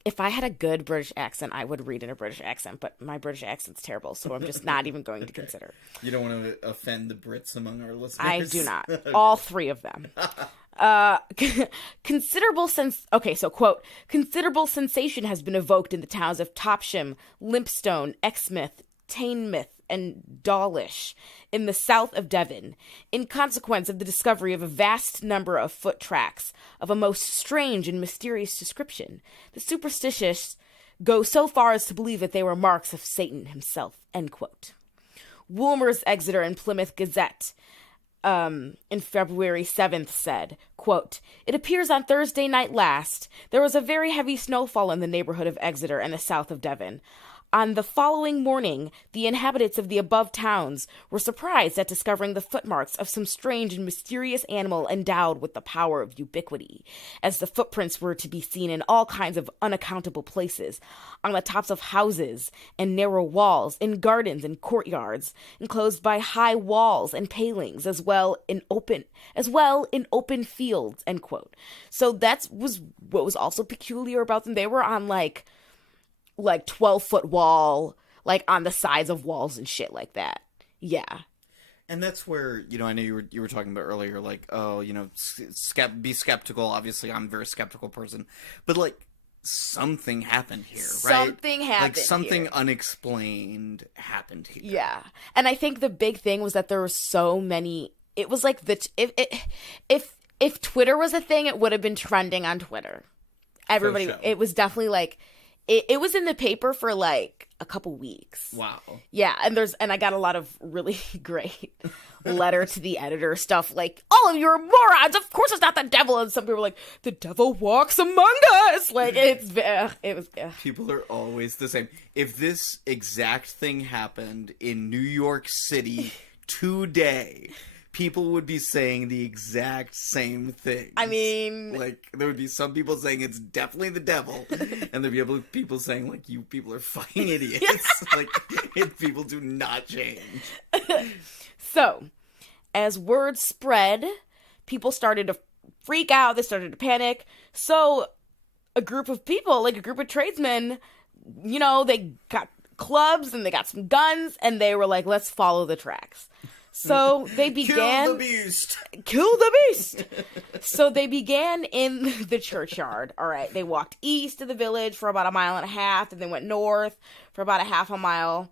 "If I had a good British accent, I would read in a British accent, but my British accent's terrible, so I'm just not even going to consider." You don't want to offend the Brits among our listeners? I do not. Okay. All three of them. Considerable sensation has been evoked in the towns of Topsham, Limpstone, Exmouth, Teignmouth, and Dawlish in the south of Devon, in consequence of the discovery of a vast number of foot tracks of a most strange and mysterious description. The superstitious go so far as to believe that they were marks of Satan himself." End quote. Woolmer's Exeter and Plymouth Gazette in February 7th said, quote, "It appears on Thursday night last, there was a very heavy snowfall in the neighborhood of Exeter and the south of Devon. On the following morning, the inhabitants of the above towns were surprised at discovering the footmarks of some strange and mysterious animal endowed with the power of ubiquity, as the footprints were to be seen in all kinds of unaccountable places, on the tops of houses and narrow walls, in gardens and courtyards, enclosed by high walls and palings, as well in open fields." End quote. So was what was also peculiar about them. They were on like 12-foot wall, like on the sides of walls and shit like that. Yeah. And that's where, I know you were talking about earlier, like, oh, be skeptical. Obviously, I'm a very skeptical person. But, like, something happened here, right? Something happened Like, something here. Unexplained happened here. Yeah. And I think the big thing was that there were so many... It was like if Twitter was a thing, it would have been trending on Twitter. Everybody... sure. It was definitely, like... It was in the paper for like a couple weeks. Wow. Yeah, and I got a lot of really great letter to the editor stuff like, "All of you are morons. Of course it's not the devil." And some people were like, "The devil walks among us." Like it was. People are always the same. If this exact thing happened in New York City today, people would be saying the exact same thing. I mean... Like, there would be some people saying it's definitely the devil, and there'd be people saying, like, you people are fucking idiots. Like, people do not change. So, as word spread, people started to freak out, they started to panic, so a group of people, like a group of tradesmen, they got clubs and they got some guns, and they were like, let's follow the tracks. So they began... Kill the beast! Kill the beast! So they began in the churchyard. All right, they walked east of the village for about 1.5 miles, and they went north for about 0.5 mile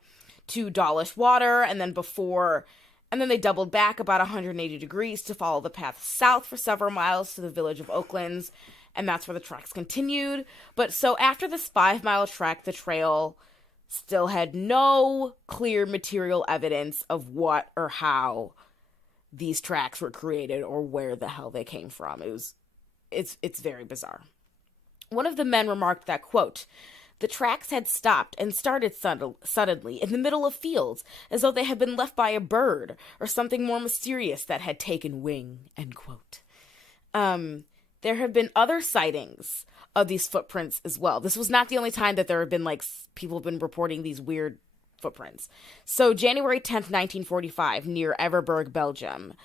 to Dawlish Water, and then they doubled back about 180 degrees to follow the path south for several miles to the village of Oaklands, and that's where the tracks continued. But so after this 5-mile trek, the trail still had no clear material evidence of what or how these tracks were created or where the hell they came from. It's very bizarre. One of the men remarked that, quote, "The tracks had stopped and started suddenly in the middle of fields, as though they had been left by a bird or something more mysterious that had taken wing." End quote. There have been other sightings of these footprints as well. This was not the only time that there have been, like, people have been reporting these weird footprints. So, January 10th, 1945, near Everberg, Belgium,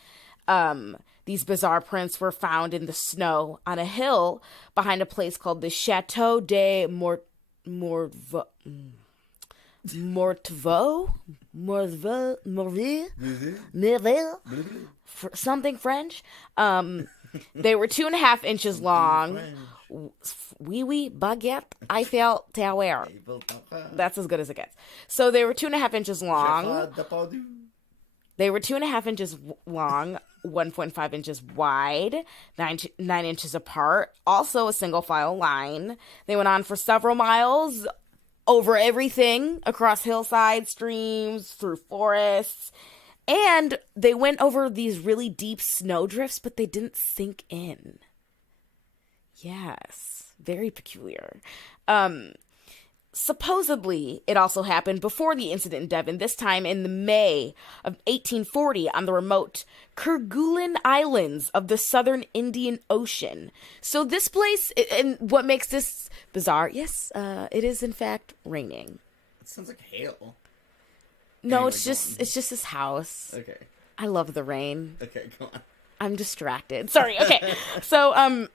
these bizarre prints were found in the snow on a hill behind a place called the Chateau de Morville, something French. They were 2.5 inches long. Oui, baguette, Eiffel Tower. That's as good as it gets. So they were 2.5 inches long. They were 2.5 inches long 1.5 inches wide, 9 inches apart, also a single file line. They went on for several miles over everything, across hillsides, streams, through forests, and they went over these really deep snowdrifts, but they didn't sink in. Yes, very peculiar. Supposedly, it also happened before the incident in Devon, this time in the May of 1840 on the remote Kerguelen Islands of the southern Indian Ocean. So this place, and what makes this bizarre, yes, it is in fact raining. It sounds like hail. No, Anyway, it's just this house. Okay. I love the rain. Okay, go on. I'm distracted. Sorry. Okay. So,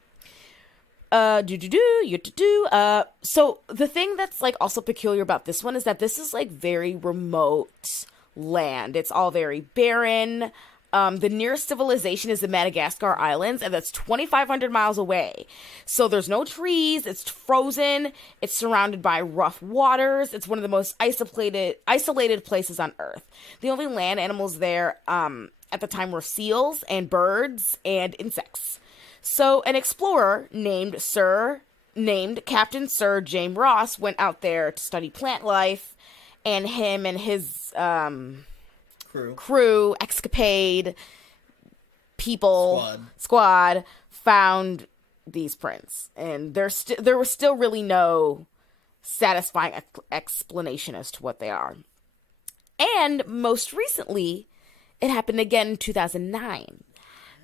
so the thing that's like also peculiar about this one is that this is like very remote land. It's all very barren. The nearest civilization is the Madagascar Islands, and that's 2,500 miles away. So there's no trees. It's frozen. It's surrounded by rough waters. It's one of the most isolated places on Earth. The only land animals there at the time were seals and birds and insects. So an explorer named Captain Sir James Ross went out there to study plant life, and him and his crew, escapade, squad found these prints, and there was still really no satisfying explanation as to what they are. And most recently, it happened again in 2009.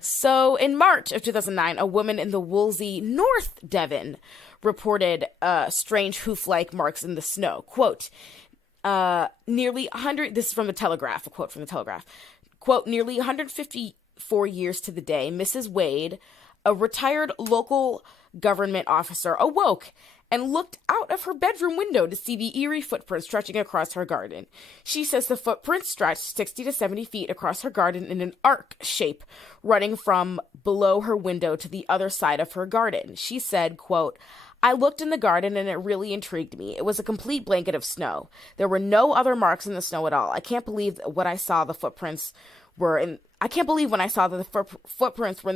So in March of 2009, a woman in the Wolsey, North Devon, reported strange hoof-like marks in the snow. Quote, nearly 100, this is from the Telegraph, a quote from the Telegraph. Quote, nearly 154 years to the day, Mrs. Wade, a retired local government officer, awoke and looked out of her bedroom window to see the eerie footprints stretching across her garden. She says the footprints stretched 60 to 70 feet across her garden in an arc shape, running from below her window to the other side of her garden. She said, quote, I looked in the garden and it really intrigued me. It was a complete blanket of snow. There were no other marks in the snow at all. I can't believe when I saw the footprints were in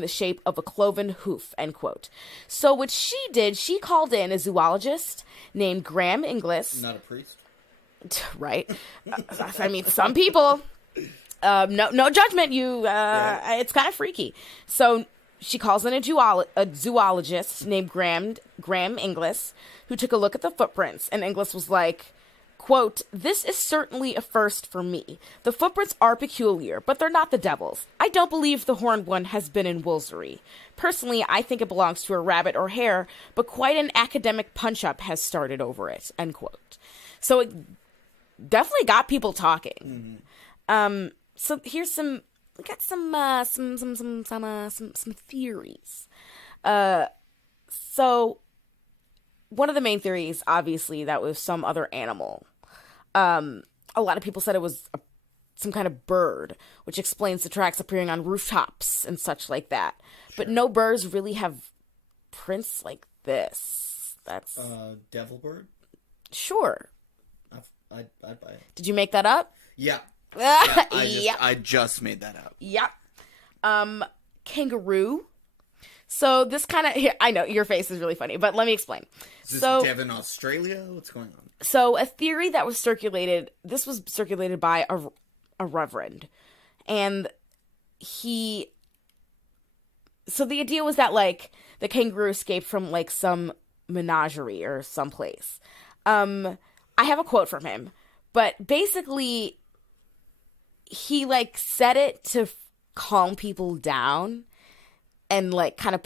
the shape of a cloven hoof, end quote. So what she did, she called in a zoologist named Graham Inglis. Not a priest. Right. I mean, some people, no judgment. It's kind of freaky. So she calls in a zoologist named Graham Inglis, who took a look at the footprints, and Inglis was like, quote, this is certainly a first for me. The footprints are peculiar, but they're not the devil's. I don't believe the horned one has been in Wolsey. Personally, I think it belongs to a rabbit or hare, but quite an academic punch-up has started over it, end quote. So it definitely got people talking. Mm-hmm. So here's some theories. So one of the main theories, obviously, that was some other animal. A lot of people said it was some kind of bird, which explains the tracks appearing on rooftops and such like that. Sure. But no birds really have prints like this. That's devil bird? Sure. I'd buy it. Did you make that up? Yeah. I just made that up. Yeah. Kangaroo. So this kind of, I know your face is really funny, but let me explain. Is this Devon, Australia? What's going on? So a theory that was circulated, this was circulated by a reverend, and so the idea was that like the kangaroo escaped from like some menagerie or someplace. I have a quote from him, but basically he like said it to calm people down. And like kind of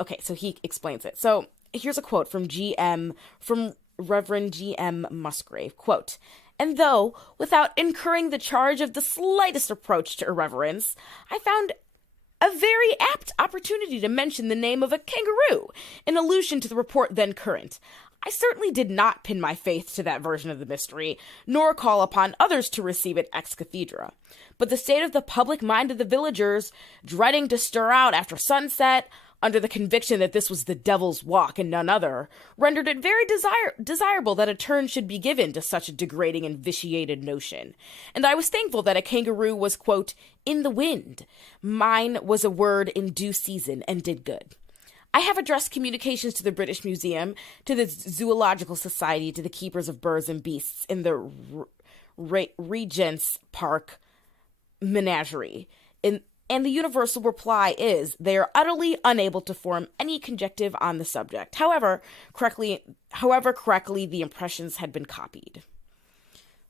okay, so he explains it. So here's a quote from Reverend G.M. Musgrave. Quote, and though, without incurring the charge of the slightest approach to irreverence, I found a very apt opportunity to mention the name of a kangaroo, in allusion to the report then current. I certainly did not pin my faith to that version of the mystery, nor call upon others to receive it ex cathedra. But the state of the public mind of the villagers, dreading to stir out after sunset, under the conviction that this was the devil's walk and none other, rendered it very desirable that a turn should be given to such a degrading and vitiated notion. And I was thankful that a kangaroo was, quote, in the wind. Mine was a word in due season and did good. I have addressed communications to the British Museum, to the Zoological Society, to the keepers of birds and beasts in the Regent's Park Menagerie. And the universal reply is they are utterly unable to form any conjecture on the subject. However correctly the impressions had been copied.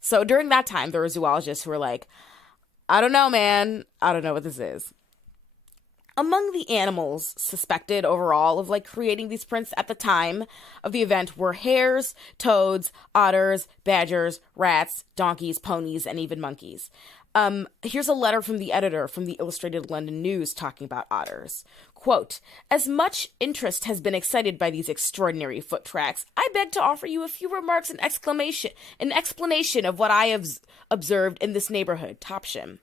So during that time, there were zoologists who were like, I don't know, man. I don't know what this is. Among the animals suspected overall of creating these prints at the time of the event were hares, toads, otters, badgers, rats, donkeys, ponies, and even monkeys. Here's a letter from the editor from the Illustrated London News talking about otters. Quote, as much interest has been excited by these extraordinary foot tracks, I beg to offer you a few remarks and explanation of what I have observed in this neighborhood, Topsham.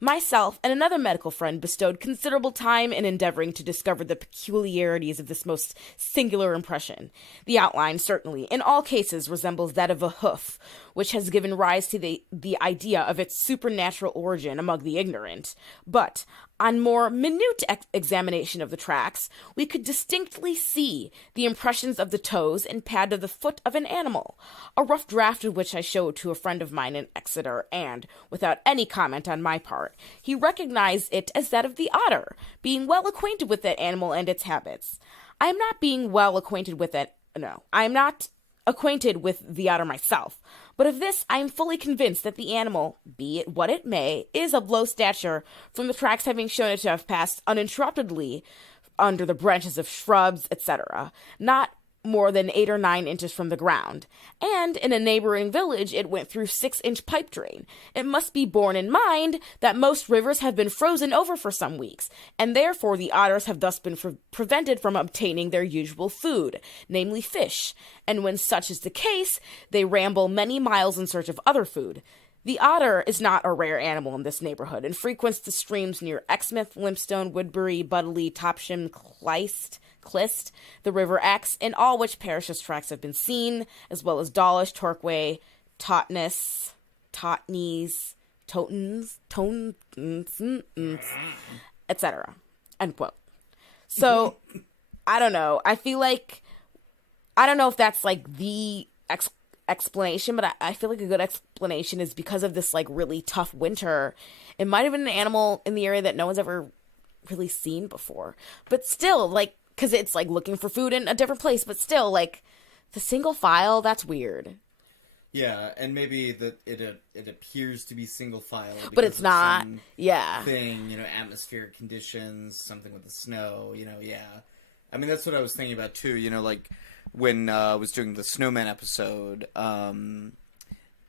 Myself and another medical friend bestowed considerable time in endeavoring to discover the peculiarities of this most singular impression. The outline, certainly, in all cases resembles that of a hoof, which has given rise to the idea of its supernatural origin among the ignorant. But, on more minute examination of the tracks, we could distinctly see the impressions of the toes and pad of the foot of an animal, a rough draft of which I showed to a friend of mine in Exeter, and, without any comment on my part, he recognized it as that of the otter, being well acquainted with that animal and its habits. I am not acquainted with the otter myself, but of this I am fully convinced that the animal, be it what it may, is of low stature, from the tracks having shown it to have passed uninterruptedly under the branches of shrubs, etc., not more than 8 or 9 inches from the ground, and in a neighboring village it went through 6-inch pipe drain. It must be borne in mind that most rivers have been frozen over for some weeks, and therefore the otters have thus been prevented from obtaining their usual food, namely fish, and when such is the case, they ramble many miles in search of other food. The otter is not a rare animal in this neighborhood, and frequents the streams near Exmouth, Lympstone, Woodbury, Budley, Topsham, Clyst, the River Exe, in all which parishes tracks have been seen, as well as Dawlish, Torquay, Totnes, Totnes, etc. End quote. So, I don't know. I feel like, I don't know if that's the explanation, but I feel like a good explanation is because of this really tough winter. It might have been an animal in the area that no one's ever really seen before. But still, because it's looking for food in a different place, but still the single file, that's weird. Yeah, and maybe that it appears to be single file, but it's not. Yeah, thing, atmospheric conditions, something with the snow. Yeah. I mean, that's what I was thinking about too. When I was doing the Snowman episode, and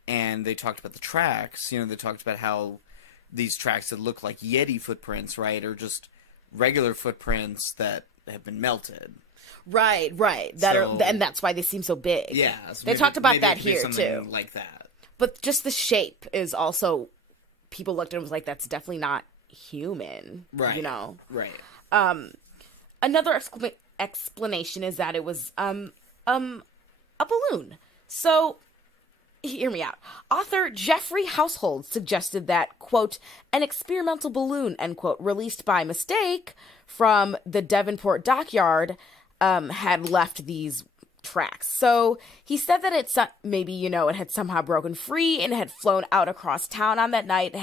they talked about the tracks. They talked about how these tracks that look like Yeti footprints, right, are just regular footprints that have been melted. Right. And that's why they seem so big. Yeah, so they talked about that here too, like that. But just the shape is also, people looked at it and was like, that's definitely not human. Right. Right. Another explanation is that it was a balloon. So, hear me out. Author Geoffrey Household suggested that, quote, an experimental balloon, end quote, released by mistake from the Devonport dockyard had left these tracks. So he said that it had somehow broken free and had flown out across town on that night,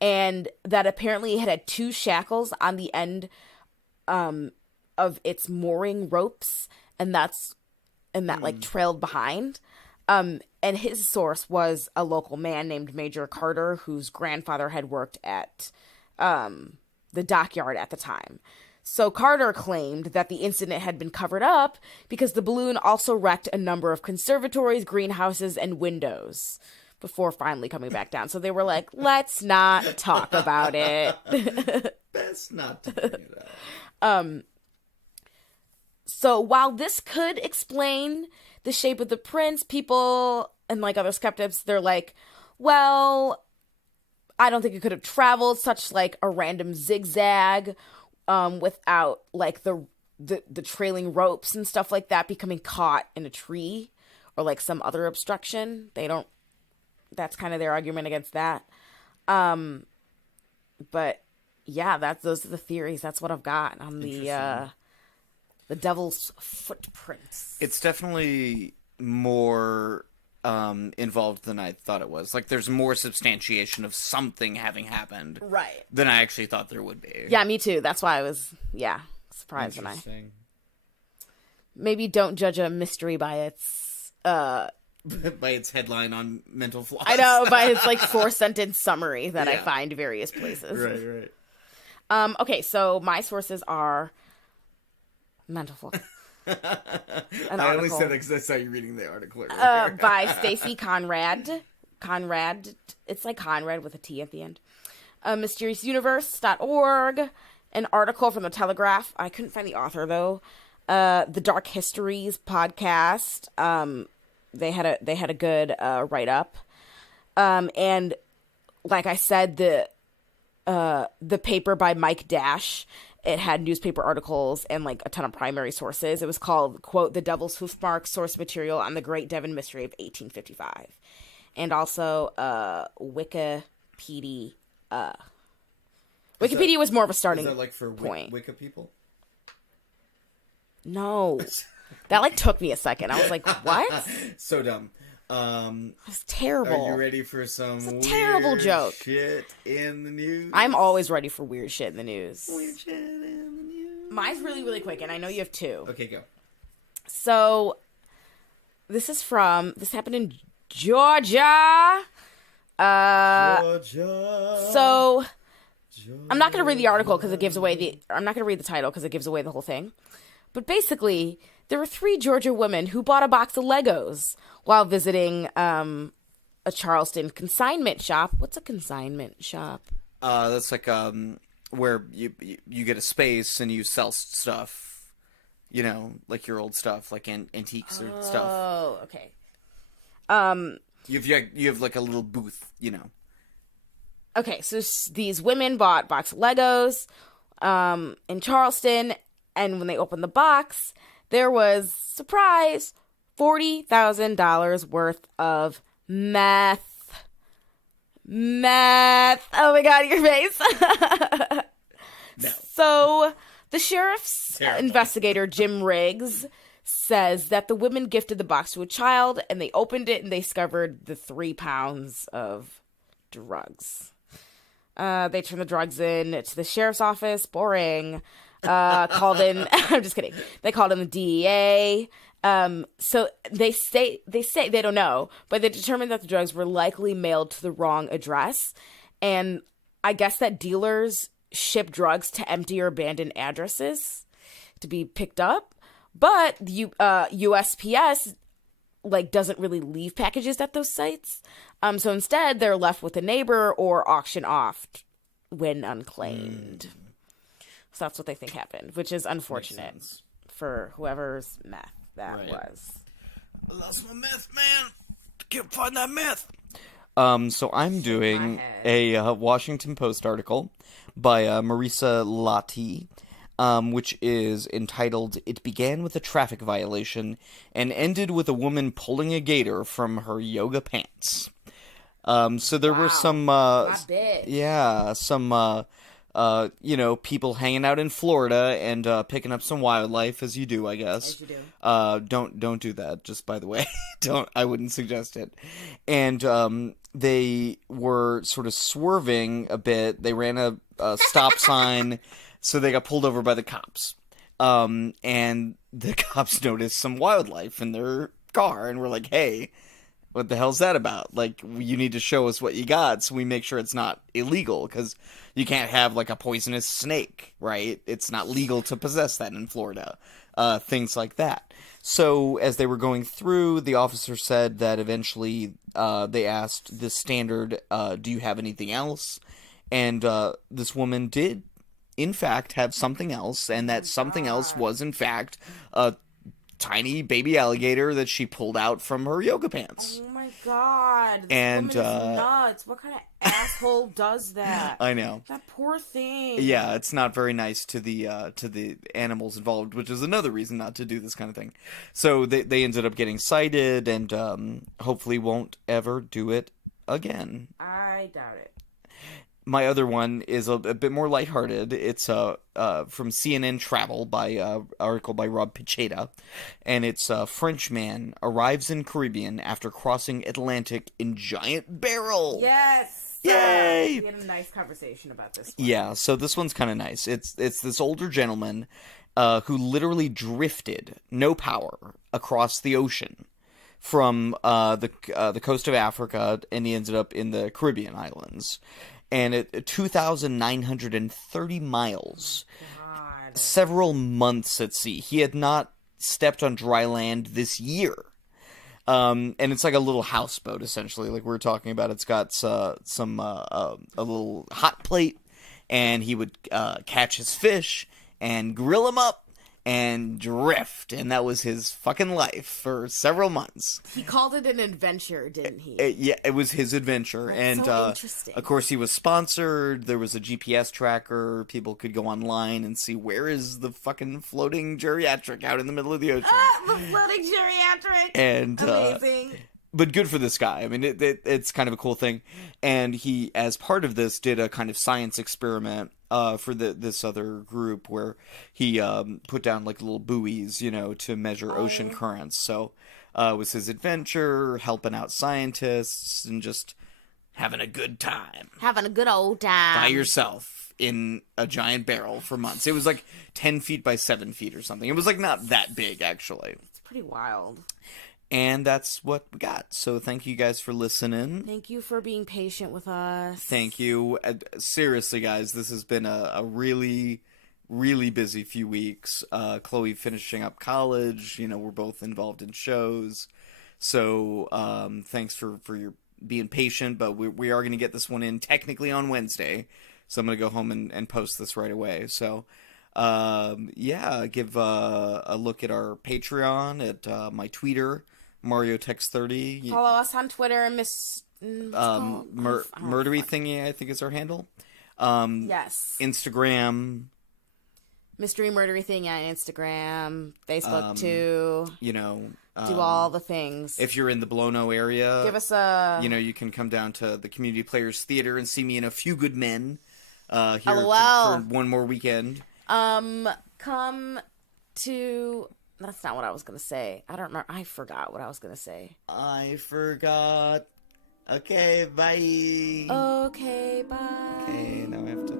and that apparently it had 2 shackles on the end of its mooring ropes, and that trailed behind. And his source was a local man named Major Carter, whose grandfather had worked at the dockyard at the time. So Carter claimed that the incident had been covered up because the balloon also wrecked a number of conservatories, greenhouses, and windows before finally coming back down. So they were like, let's not talk about it. Best not to bring it up. So while this could explain the shape of the prints, people and other skeptics, they're like, well, I don't think it could have traveled such a random zigzag without the the trailing ropes and stuff like that becoming caught in a tree or like some other obstruction. That's kind of their argument against that. But yeah, those are the theories. That's what I've got on the devil's footprints. It's definitely more involved than I thought it was. Like, there's more substantiation of something having happened, right, than I actually thought there would be. Yeah, me too. That's why I was surprised when maybe don't judge a mystery by its by its headline on Mental Floss. I know, by its like 4-sentence summary that I find various places. Right. Okay, so my sources are Mental Floss. I only said that because I saw you reading the article by Stacey Conrad. It's like Conrad with a T at the end. MysteriousHuniverse.org. An article from the Telegraph. I couldn't find the author though. The Dark Histories podcast. They had a good write up. And like I said, the paper by Mike Dash. It had newspaper articles and like a ton of primary sources. It was called, quote, "The Devil's Hoofmark Source Material on the Great Devon Mystery of 1855." And also Wikipedia. Wikipedia was more of a starting point. Is that like for point. Wicca people? No. That like took me a second. I was like, what? So dumb. It's terrible. Are you ready for some weird terrible joke. Shit in the news? I'm always ready for weird shit in the news. Weird shit in the news. Mine's really, really quick, and I know you have two. Okay, go. So, this happened in Georgia. Georgia. So, I'm not going to read the article because it gives away I'm not going to read the title because it gives away the whole thing. But basically, there were 3 Georgia women who bought a box of Legos while visiting a Charleston consignment shop. What's a consignment shop? That's like where you get a space and you sell stuff, like your old stuff, like antiques or stuff. Oh, okay. You have like a little booth, Okay, so these women bought a box of Legos in Charleston, and when they opened the box, there was, surprise, $40,000 worth of meth. Oh my god, your face. No. So, the sheriff's investigator, Jim Riggs, says that the women gifted the box to a child, and they opened it, and they discovered the 3 pounds of drugs. They turned the drugs in to the sheriff's office. Boring. Called in. I'm just kidding. They called in the DEA. So they say they don't know, but they determined that the drugs were likely mailed to the wrong address, and I guess that dealers ship drugs to empty or abandoned addresses to be picked up, but the USPS doesn't really leave packages at those sites. So instead, they're left with a neighbor or auction off when unclaimed. So that's what they think happened, which is unfortunate for whoever's meth that was. I lost my meth, man. Can't find that meth. So I'm doing a Washington Post article by Marisa Lati, which is entitled, "It Began with a Traffic Violation and Ended with a Woman Pulling a Gator from Her Yoga Pants." So there were some, people hanging out in Florida and picking up some wildlife, as you do, I guess. As you do. Don't do that, just by the way. I wouldn't suggest it. And they were sort of swerving a bit. They ran a stop sign, so they got pulled over by the cops. And the cops noticed some wildlife in their car and were like, "Hey, what the hell's that about? Like, you need to show us what you got so we make sure it's not illegal, because you can't have, like, a poisonous snake, right? It's not legal to possess that in Florida." Things like that. So, as they were going through, the officer said that eventually they asked the standard, "Do you have anything else?" And this woman did, in fact, have something else, and that something else was, in fact, a tiny baby alligator that she pulled out from her yoga pants. Oh my god! This and woman is nuts. What kind of asshole does that? I know. That poor thing. Yeah, it's not very nice to the animals involved, which is another reason not to do this kind of thing. So they ended up getting cited, and hopefully won't ever do it again. I doubt it. My other one is a bit more lighthearted. It's from CNN Travel by article by Rob Picheta, and it's a French man arrives in Caribbean after crossing Atlantic in giant barrel. Yes. Yay! We had a nice conversation about this one. Yeah, so this one's kind of nice. It's this older gentleman who literally drifted, no power, across the ocean from the coast of Africa, and he ended up in the Caribbean islands. And at 2,930 miles, God. several months at sea. He had not stepped on dry land this year. And it's like a little houseboat, essentially, like we were talking about. It's got a little hot plate, and he would catch his fish and grill them up and drift, and that was his fucking life for several months. He called it an adventure, didn't he? Yeah, it was his adventure. That's and so interesting. Of course, he was sponsored. There was a GPS tracker. People could go online and see where is the fucking floating geriatric out in the middle of the ocean. The floating geriatric! And amazing. But good for this guy. I mean, it's kind of a cool thing. And he, as part of this, did a kind of science experiment for this other group where he put down like little buoys, to measure ocean currents. So it was his adventure, helping out scientists, and just having a good time. Having a good old time. By yourself in a giant barrel for months. It was like 10 feet by 7 feet or something. It was like not that big, actually. It's pretty wild. And that's what we got. So thank you guys for listening. Thank you for being patient with us. Thank you. Seriously, guys, this has been a really, really busy few weeks. Chloe finishing up college. We're both involved in shows. So thanks for your being patient. But we are going to get this one in technically on Wednesday. So I'm going to go home and post this right away. So give a look at our Patreon, at my Twitter, MarioTex30. Follow us on Twitter and Murdery Thingy, I think is our handle. Yes. Instagram. Mystery Murdery Thingy on Instagram, Facebook too. Do all the things. If you're in the Blono area, give us a. You can come down to the Community Players Theater and see me in A Few Good Men. Here for one more weekend. Come to. That's not what I was gonna say. I don't remember. I forgot what I was gonna say. I forgot. Okay, bye. Okay, bye. Okay, now I have to.